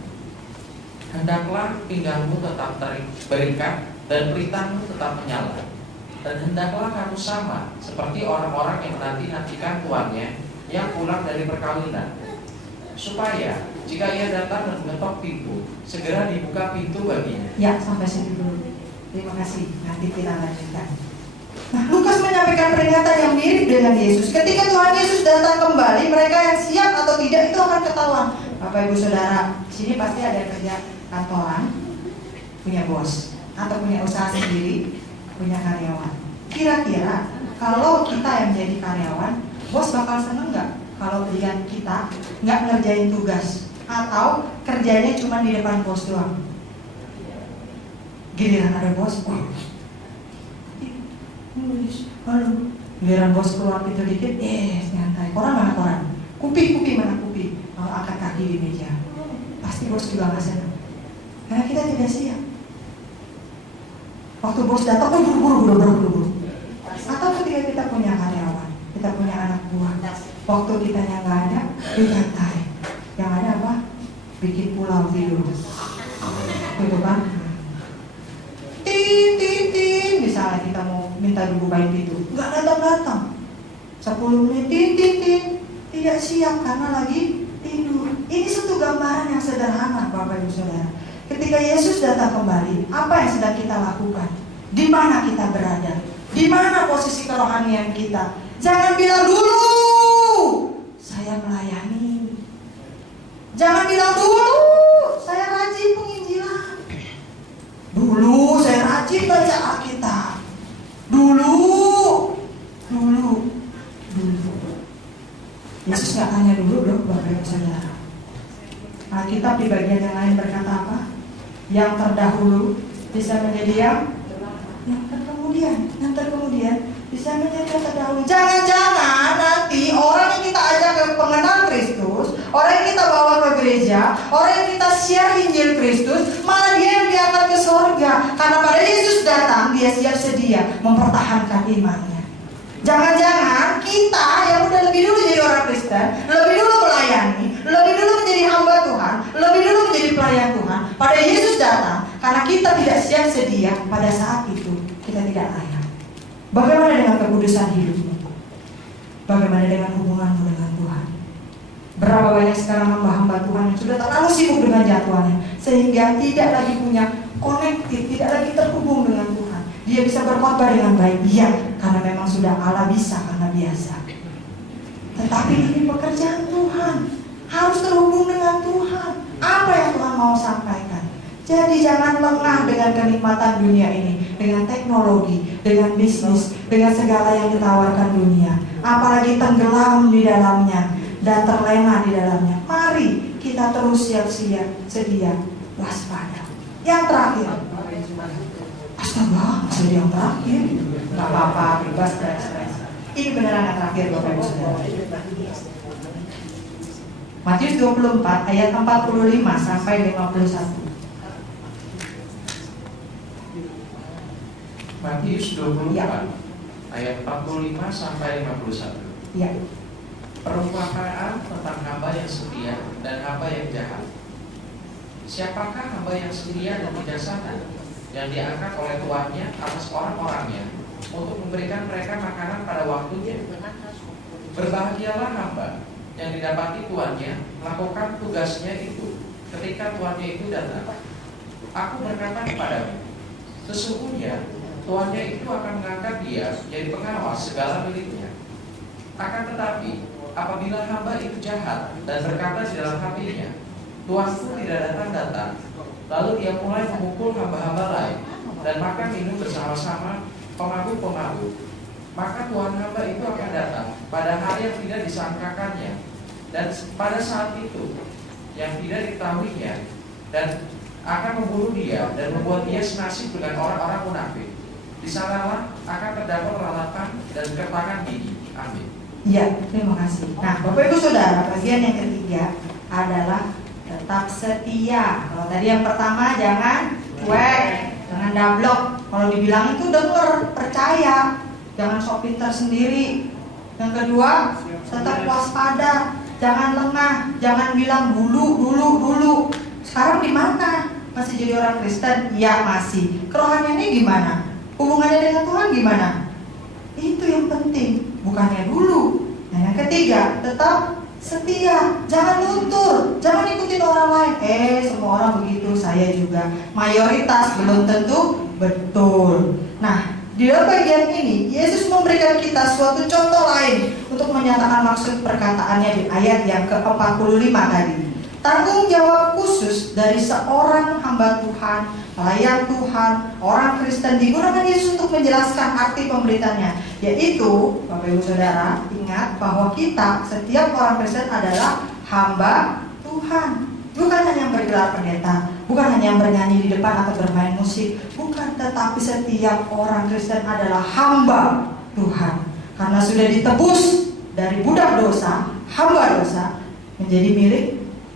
Hendaklah pinggangmu tetap berikat dan pelitamu tetap menyala. Dan hendaklah kamu sama seperti orang-orang yang menanti-nantikan tuannya yang pulang dari perkawinan, supaya jika ia datang dan mengetok pintu, segera dibuka pintu baginya. Ya, sampai situ dulu. Terima kasih. Nanti kita lanjutkan. Nah, Lukas menyampaikan peringatan yang mirip dengan Yesus. Ketika Tuhan Yesus datang kembali, mereka yang siap atau tidak itu akan ketahuan. Bapak Ibu Saudara, sini pasti ada yang kerja kantoran, punya bos, atau punya usaha sendiri, punya karyawan. Kira-kira kalau kita yang jadi karyawan, bos bakal seneng nggak kalau lihat kita nggak ngerjain tugas atau kerjanya cuma di depan bos doang? Giliran ada bos, halo, giliran bos keluar pintu dikit, nyantai. Koran mana koran? Kupi mana kupi? Kalau angkat kaki di meja, pasti bos juga nggak senang. Karena kita tidak siap. Waktu bos datang, buru-buru. Atau ketika kita punya karyawan, kita punya anak buah, waktu kita yang nggak ada, dibantai. Yang ada apa? Bikin pulau tidur. Gitu kan? Tin, misalnya kita mau minta dibukain pintu, nggak datang. 10 menit, tin, tidak siap karena lagi tidur. Ini satu gambaran yang sederhana, Bapak Ibu Saudara. Ketika Yesus datang kembali, apa yang sedang kita lakukan? Di mana kita berada? Di mana posisi kerohanian kita? Jangan bilang dulu saya melayani. Jangan bilang dulu saya rajin penginjilan. Dulu saya rajin baca Alkitab. Dulu. Yesus nggak tanya dulu loh, Bapak Ibu Saudara. Alkitab di bagian yang lain berkata apa? Yang terdahulu bisa menjadi yang terkemudian bisa menjadi yang terdahulu. Jangan-jangan nanti orang yang kita ajak ke pengenal Kristus, orang yang kita bawa ke gereja, orang yang kita share Injil Kristus, malah dia yang diangkat ke surga. Karena pada Yesus datang, dia siap sedia mempertahankan imannya. Jangan-jangan kita yang udah lebih dulu jadi orang Kristen, lebih dulu melayani, lebih dulu menjadi hamba Tuhan, lebih dulu menjadi pelayan Tuhan, pada Yesus datang, karena kita tidak siap sedia pada saat itu, kita tidak layak. Bagaimana dengan kekudusan hidupmu? Bagaimana dengan hubunganmu dengan Tuhan? Berapa banyak sekarang hamba-hamba Tuhan yang sudah terlalu sibuk dengan jadwalnya, sehingga tidak lagi punya konektif, tidak lagi terhubung dengan Tuhan. Dia bisa berkhotbah dengan baik, iya, karena memang sudah Allah bisa, karena biasa. Tetapi ini pekerjaan Tuhan, harus terhubung dengan Tuhan. Apa yang Tuhan mau sampaikan? Jadi jangan lengah dengan kenikmatan dunia ini, dengan teknologi, dengan bisnis, dengan segala yang ditawarkan dunia. Apalagi tenggelam di dalamnya dan terlena di dalamnya. Mari kita terus siap-siap, sedia, waspada. Yang terakhir, astaga, masih yang terakhir. Gak apa-apa, bebas stres. Ini beneran yang terakhir, Bapak Ibu Saudara. Matius 24 ayat 45 sampai 51. Matius 24 ayat 45 sampai 51. Ya. Perumpamaan tentang hamba yang setia dan hamba yang jahat. Siapakah hamba yang setia dan bijaksana yang diangkat oleh tuannya atas orang-orangnya untuk memberikan mereka makanan pada waktunya? Berbahagialah hamba yang didapati tuannya melakukan tugasnya itu ketika tuannya itu datang. Aku berkata kepadamu, sesungguhnya tuannya itu akan mengangkat dia jadi pengawas segala miliknya. Akan tetapi apabila hamba itu jahat dan berkata di dalam hatinya, tuanku tidak datang-datang, lalu dia mulai memukul hamba-hamba lain dan makan minum bersama-sama pemabuk-pemabuk, maka tuan hamba itu akan datang pada hari yang tidak disangkakannya, dan pada saat itu yang tidak diketahuinya, dan akan membunuh dia dan membuat dia senasib dengan orang-orang munafik. Di sanalah akan terdapat ralatan dan kertangan gigi. Amin. Ya, terima kasih. Nah, Bapak Ibu Saudara, bagian yang ketiga adalah tetap setia. Kalau tadi yang pertama jangan cuek, jangan dablok. Kalau dibilang itu denger, percaya, jangan sok pintar sendiri. Yang kedua, tetap waspada, jangan lengah, jangan bilang dulu. Sekarang di mana? Masih jadi orang Kristen? Ya masih. Kerohaniannya gimana? Hubungannya dengan Tuhan gimana? Itu yang penting, bukannya dulu. Nah, yang ketiga, tetap setia, jangan luntur, jangan ikutin orang lain. Semua orang begitu, saya juga. Mayoritas belum tentu betul. Nah, di dalam bagian ini, Yesus memberikan kita suatu contoh lain untuk menyatakan maksud perkataannya di ayat yang ke-45 tadi. Tanggung jawab khusus dari seorang hamba Tuhan, pelayan Tuhan, orang Kristen digunakan Yesus untuk menjelaskan arti pemberitaannya, yaitu, Bapak Ibu Saudara, ingat bahwa kita, setiap orang Kristen adalah hamba Tuhan. Bukan hanya yang bergelar pendeta, bukan hanya yang bernyanyi di depan atau bermain musik, bukan, tetapi setiap orang Kristen adalah hamba Tuhan. Karena sudah ditebus dari budak dosa, hamba dosa, menjadi milik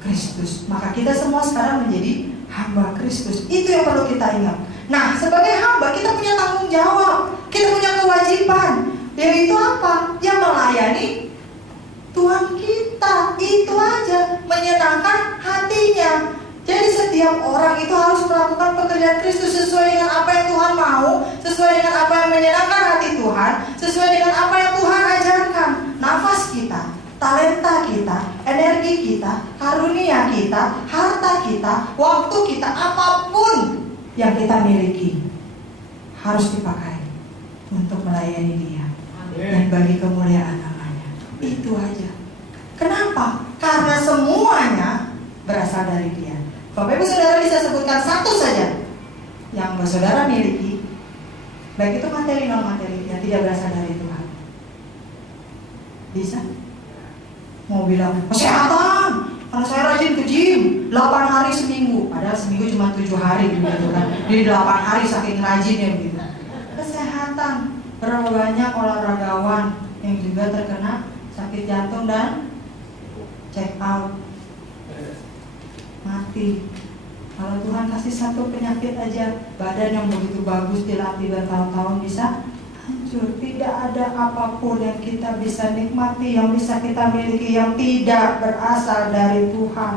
Kristus. Maka kita semua sekarang menjadi hamba Kristus. Itu yang perlu kita ingat. Nah, sebagai hamba kita punya tanggung jawab, kita punya kewajiban, yaitu apa? Yang melayani Tuhan kita. Itu aja, menyenangkan hatinya. Jadi setiap orang itu harus melakukan pekerjaan Kristus sesuai dengan apa yang Tuhan mau, sesuai dengan apa yang menyenangkan hati Tuhan, sesuai dengan apa yang Tuhan ajarkan. Nafas kita, talenta kita, energi kita, karunia kita, harta kita, waktu kita, apapun yang kita miliki harus dipakai untuk melayani Dia dan bagi kemuliaan namanya. Itu aja. Kenapa? Karena semuanya berasal dari Dia. Bapak Ibu Saudara bisa sebutkan satu saja yang saudara miliki, baik itu materi non materi, yang tidak berasal dari Tuhan. Bisa? Mau bilang kesehatan, karena saya rajin ke gym 8 hari seminggu, padahal seminggu cuma 7 hari gitu kan. Jadi 8 hari saking rajinnya begitu. Kesehatan, berapa banyak olahragawan yang juga terkena sakit jantung dan check out, mati. Kalau Tuhan kasih satu penyakit aja, badan yang begitu bagus dilatih bertahun-tahun bisa hancur. Tidak ada apapun yang kita bisa nikmati, yang bisa kita miliki, yang tidak berasal dari Tuhan.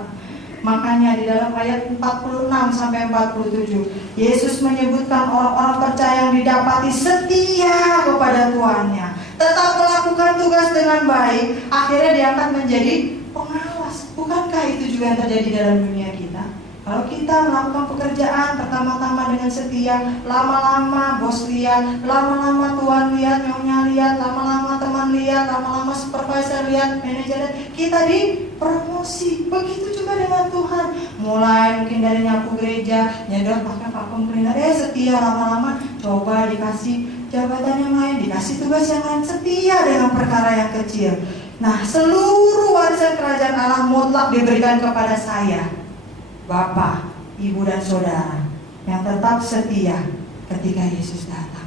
Makanya di dalam ayat 46 sampai 47 Yesus menyebutkan orang-orang percaya yang didapati setia kepada Tuhannya, tetap melakukan tugas dengan baik, akhirnya diangkat menjadi pengawas. Bukankah itu juga yang terjadi dalam dunia kita? Kalau kita melakukan pekerjaan pertama-tama dengan setia, lama-lama bos lihat, lama-lama tuan lihat, nyonya lihat, lama-lama teman lihat, lama-lama supervisor lihat, manajer lihat, kita dipromosi. Begitu juga dengan Tuhan. Mulai mungkin dari nyapu gereja, nyedot pakai vakum cleaner, setia, lama-lama coba dikasih jabatan yang lain, dikasih tugas yang lain, setia dengan perkara yang kecil. Nah, seluruh warisan kerajaan Allah mutlak diberikan kepada saya, Bapak, Ibu dan Saudara, yang tetap setia ketika Yesus datang.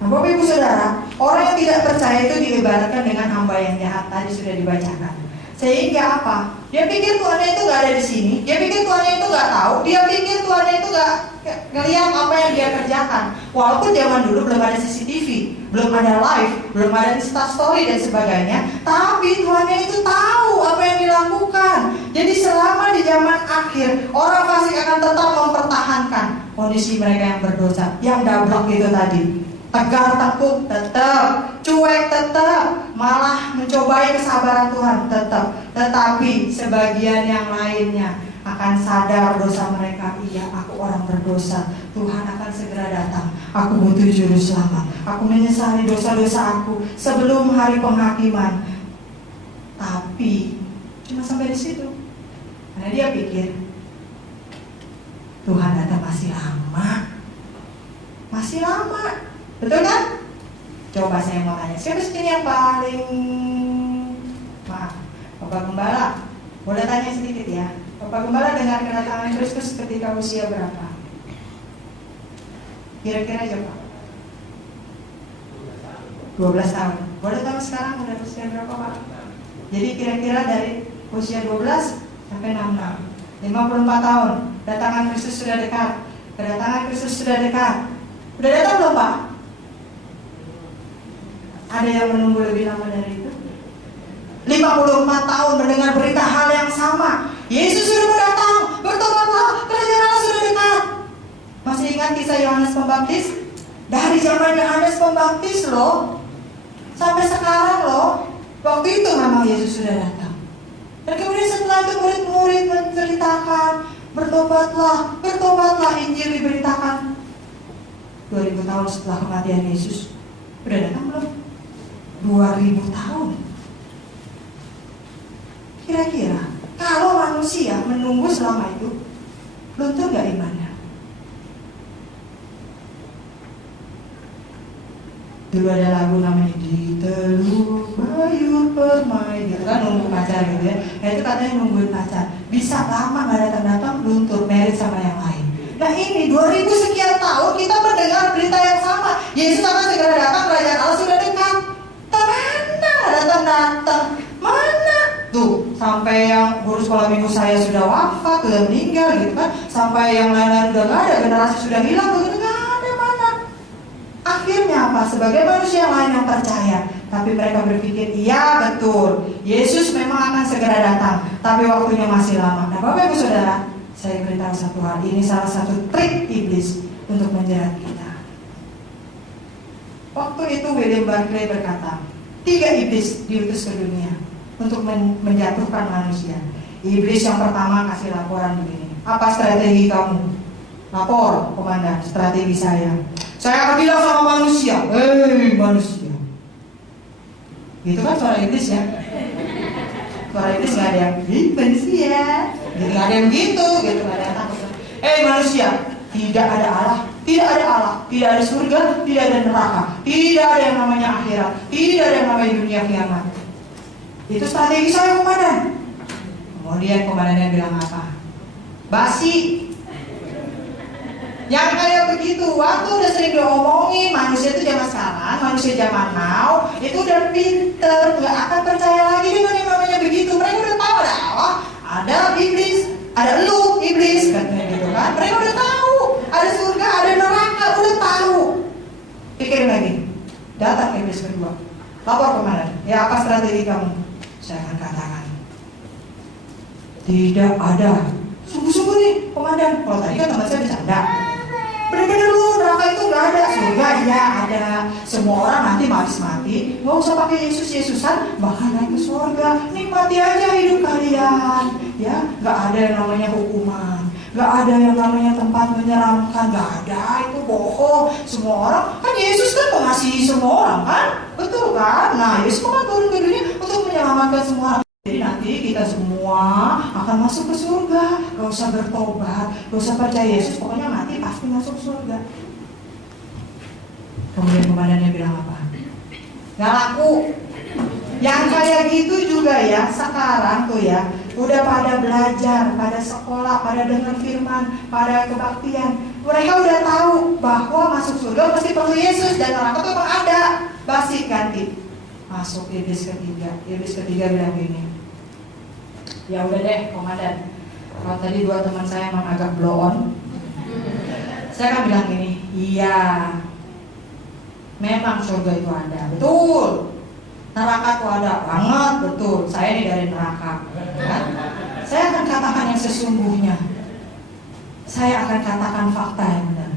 Nah, Bapak Ibu Saudara, orang yang tidak percaya itu diibaratkan dengan hamba yang jahat, tadi sudah dibacakan. Sehingga apa? Dia pikir Tuhannya itu gak ada di sini, dia pikir Tuhannya itu gak tahu, dia pikir Tuhannya itu gak ngeliat apa yang dia kerjakan. merasakan. Walaupun zaman dulu belum ada CCTV, belum ada live, belum ada Instastory dan sebagainya, tapi Tuhannya itu tahu apa yang dilakukan. Jadi selama di zaman akhir, orang fasik akan tetap mempertahankan kondisi mereka yang berdosa, yang dablek itu tadi. Tegar tengkuk tetap, cuek tetap, malah mencobai kesabaran Tuhan tetap. Tetapi sebagian yang lainnya akan sadar dosa mereka. Iya, aku orang berdosa, Tuhan akan segera datang. Aku butuh juru selamat. Aku menyesali dosa-dosa aku sebelum hari penghakiman. Tapi cuma sampai di situ. Karena dia pikir Tuhan datang masih lama. Masih lama. Betul kan? Coba saya mau tanya, siapa sini yang paling, maaf, Bapak Gembala, boleh tanya sedikit ya. Bapak Gembala dengar kedatangan Kristus ketika usia berapa? Kira-kira coba 12 tahun. Boleh tahu sekarang udah usia berapa Pak? Jadi kira-kira dari usia 12 sampai 6 tahun, 54 tahun. Kedatangan Kristus sudah dekat. Kedatangan Kristus sudah dekat. Udah datang belum Pak? Ada yang menunggu lebih lama dari itu? 54 tahun mendengar berita hal yang sama. Yesus sudah datang, bertobatlah, kerajaan Allah sudah dekat. Masih ingat kisah Yohanes Pembaptis? Dari zaman Yohanes Pembaptis loh, sampai sekarang loh. Waktu itu memang Yesus sudah datang. Dan kemudian setelah itu murid-murid menceritakan, bertobatlah, bertobatlah, Injil diberitakan. 2000 tahun setelah kematian Yesus, udah datang belum? 2000 tahun. Kira-kira kalau manusia menunggu selama itu, luntur gak imannya? Dulu ada lagu namanya Di Teluk Bayu Permai, gitu kan, nunggu pacar gitu ya. Nah itu katanya nungguin pacar. Bisa lama gak datang-datang, luntur, married sama yang lain. Nah ini 2000 sekian tahun kita mendengar berita yang sama. Yesus akan segera datang, kerajaan Allah sudah dekat. Mana datang-datang? Mana? Tuh, sampai yang guru sekolah minggu saya sudah wafat, sudah meninggal gitu kan. Sampai yang lain-lain udah gak ada, generasi sudah hilang, begitu gak ada mana. Akhirnya apa? Sebagai manusia yang lain yang percaya, tapi mereka berpikir, iya betul, Yesus memang akan segera datang, tapi waktunya masih lama. Nah Bapak Ibu Saudara, saya beritahu satu hal, ini salah satu trik iblis untuk menjerat kita. Waktu itu William Barclay berkata, 3 iblis diutus ke dunia untuk menjatuhkan manusia. Iblis yang pertama kasih laporan begini, apa strategi kamu? Lapor, komandan, strategi saya akan bilang sama manusia, hei manusia. Gitu kan suara iblis ya. Suara iblis gak ada yang, manusia gitu, gak ada yang gitu, gak ada yang takut. Manusia, tidak ada Allah, tidak ada Allah, tidak ada surga, tidak ada neraka, tidak ada yang namanya akhirat, tidak ada yang namanya dunia kiamat. Itu strategi saya komandan. Kemudian komandannya bilang apa? Basi. Yang kayak begitu, waktu udah sering diomongin, manusia itu zaman sekarang, manusia zaman now, itu udah pinter, gak akan percaya lagi dengan yang namanya begitu. Mereka udah tahu ada Allah, ada iblis, ada lu iblis, katanya gitu kan. Mereka udah tahu, ada surga, ada neraka, udah tahu. Pikirin lagi, datang iblis kedua, lapor komandan, ya apa strategi kamu? Saya akan katakan, tidak ada. Sungguh-sungguh nih komandan, kalau tadi kan teman saya bercanda. Bener-bener lu, neraka itu gak ada, surga iya ada. Semua orang nanti mati, gak usah pakai Yesus-Yesusan, bahkan naik ke surga. Nikmati aja hidup kalian, ya. Gak ada yang namanya hukuman, gak ada yang namanya tempat menyeramkan, gak ada, itu bohong. Semua orang, kan Yesus kan mengasihi semua orang kan, betul kan? Nah Yesus kan turun ke dunia untuk menyelamatkan semua orang. Jadi nanti kita semua akan masuk ke surga. Gak usah bertobat, gak usah percaya Yesus, pokoknya mati pasti masuk surga. Kemudian komandannya bilang apa? Gak laku. Yang kayak gitu juga ya, sekarang tuh ya, udah pada belajar, pada sekolah, pada dengar firman, pada kebaktian. Mereka udah tahu bahwa masuk surga pasti perlu Yesus, dan neraka tuh emang ada. Basi ganti. Masuk iblis ketiga. Iblis ketiga bilang gini, ya udah deh komandan, kalau tadi 2 teman saya emang agak blow on, Saya akan bilang gini, iya, memang surga itu ada, betul. Neraka itu ada banget, betul. Saya ini dari neraka, kan? Saya akan katakan yang sesungguhnya. Saya akan katakan fakta yang benar.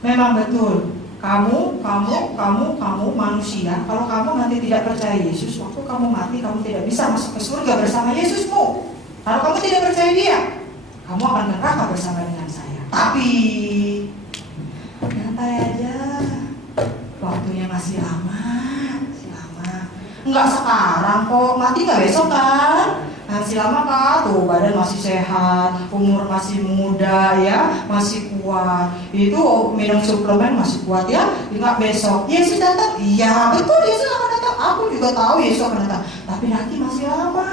Memang betul. Kamu manusia, kalau kamu nanti tidak percaya Yesus, waktu kamu mati, kamu tidak bisa masuk ke surga bersama Yesusmu. Kalau kamu tidak percaya Dia, kamu akan ke neraka bersama dengan saya. Tapi nyantai aja, waktunya masih lama. Enggak sekarang kok, mati nggak besok kan? Masih lama kan? Tuh badan masih sehat, umur masih muda ya, masih kuat. Itu minum suplemen masih kuat ya, nggak besok. Yesus datang? Iya betul, Yesus akan datang. Aku juga tahu Yesus akan datang. Tapi nanti masih lama.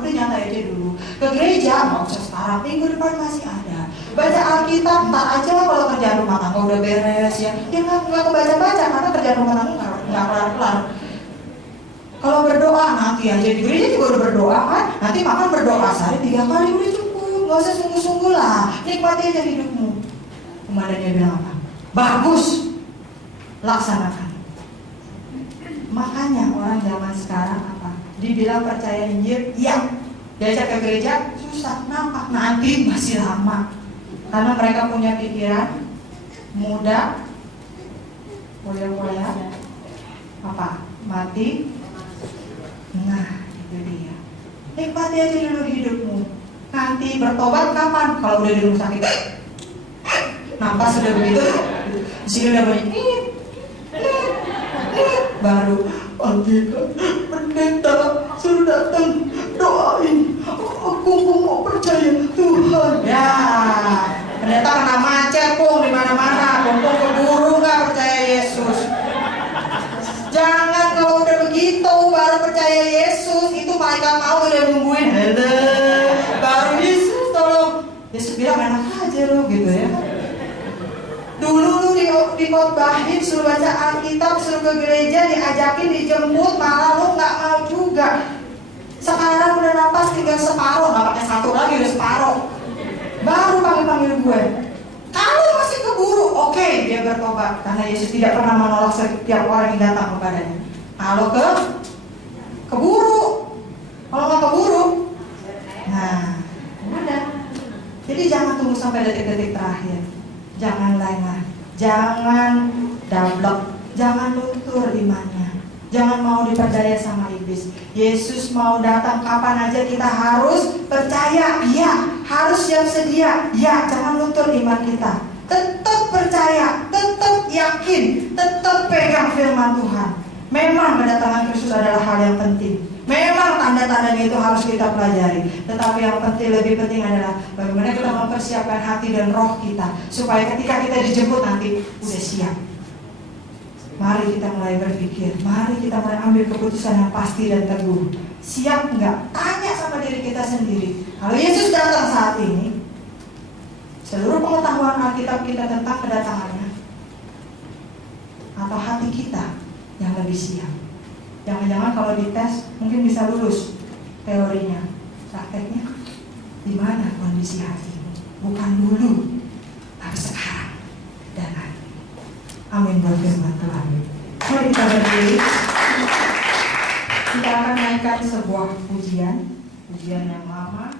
Udah nyantai aja dulu. Ke gereja nggak usah sekarang, minggu depan masih ada. Baca Alkitab, ntar aja kalau kerjaan rumah tangga udah beres ya. Ya nggak kebaca-baca karena kerjaan rumah tangga nggak kelar-kelar. Kalau berdoa nanti aja di gereja juga udah berdoa kan. Nanti makan berdoa sehari 3 kali udah cukup. Gak usah sungguh-sungguh lah. Nikmati aja hidupmu. Komandannya bilang apa? Bagus. Laksanakan. Makanya orang zaman sekarang apa? Dibilang percaya Injil, iya. Diajak ke gereja, susah. Nampak nanti masih lama. Karena mereka punya pikiran muda, mulia-mulia, apa? Mati. Nah, itu dia. Nikmati aja dulu hidupmu. Nanti bertobat kapan? Kalau udah di rumah sakit. Nampak sudah begitu. Di sini udah bunyi. Baru pendeta suruh datang doain. Aku mau percaya Tuhan. Ya, pendeta kena macet pun di mana-mana. Kumpul keburu nggak percaya Yesus. Jangan kalau udah begitu baru percaya Yesus, itu malaikat mau udah nungguin. Baru Yesus tolong. Yesus bilang enak aja lo gitu ya. Dulu lu dikotbahin suruh baca Alkitab, suruh ke gereja, diajakin, dijemput, malah lu nggak mau juga. Sekarang udah napas tinggal separuh, nggak pakai satu lagi udah separuh. Baru panggil gue. Kalau masih keburu, oke, dia bertobat. Karena Yesus tidak pernah menolak setiap orang yang datang kepadanya. Kalau keburu, kalau nggak keburu, nah, udah. Jadi jangan tunggu sampai detik-detik terakhir. Jangan lengah, jangan dablek, jangan luntur imannya. Jangan mau dipercaya sama iblis. Yesus mau datang kapan aja kita harus percaya. Ya, harus siap sedia. Ya, jangan luntur iman kita. Tetap percaya, tetap yakin, tetap pegang firman Tuhan. Memang kedatangan Kristus adalah hal yang penting. Memang tanda-tandanya itu harus kita pelajari. Tetapi yang penting, lebih penting adalah bagaimana kita mempersiapkan hati dan roh kita supaya ketika kita dijemput nanti udah siap. Mari kita mulai berpikir, mari kita mulai ambil keputusan yang pasti dan teguh. Siap enggak? Tanya sama diri kita sendiri. Kalau Yesus datang saat ini, seluruh pengetahuan Alkitab kita tentang kedatangannya, atau hati kita yang lebih siap? Jangan-jangan kalau dites mungkin bisa lulus teorinya, prakteknya di mana kondisi hatimu? Bukan dulu, tapi sekarang dan nanti. Amin buat firman Tuhan. Mari kita berdiri. Kita akan naikkan sebuah pujian yang lama.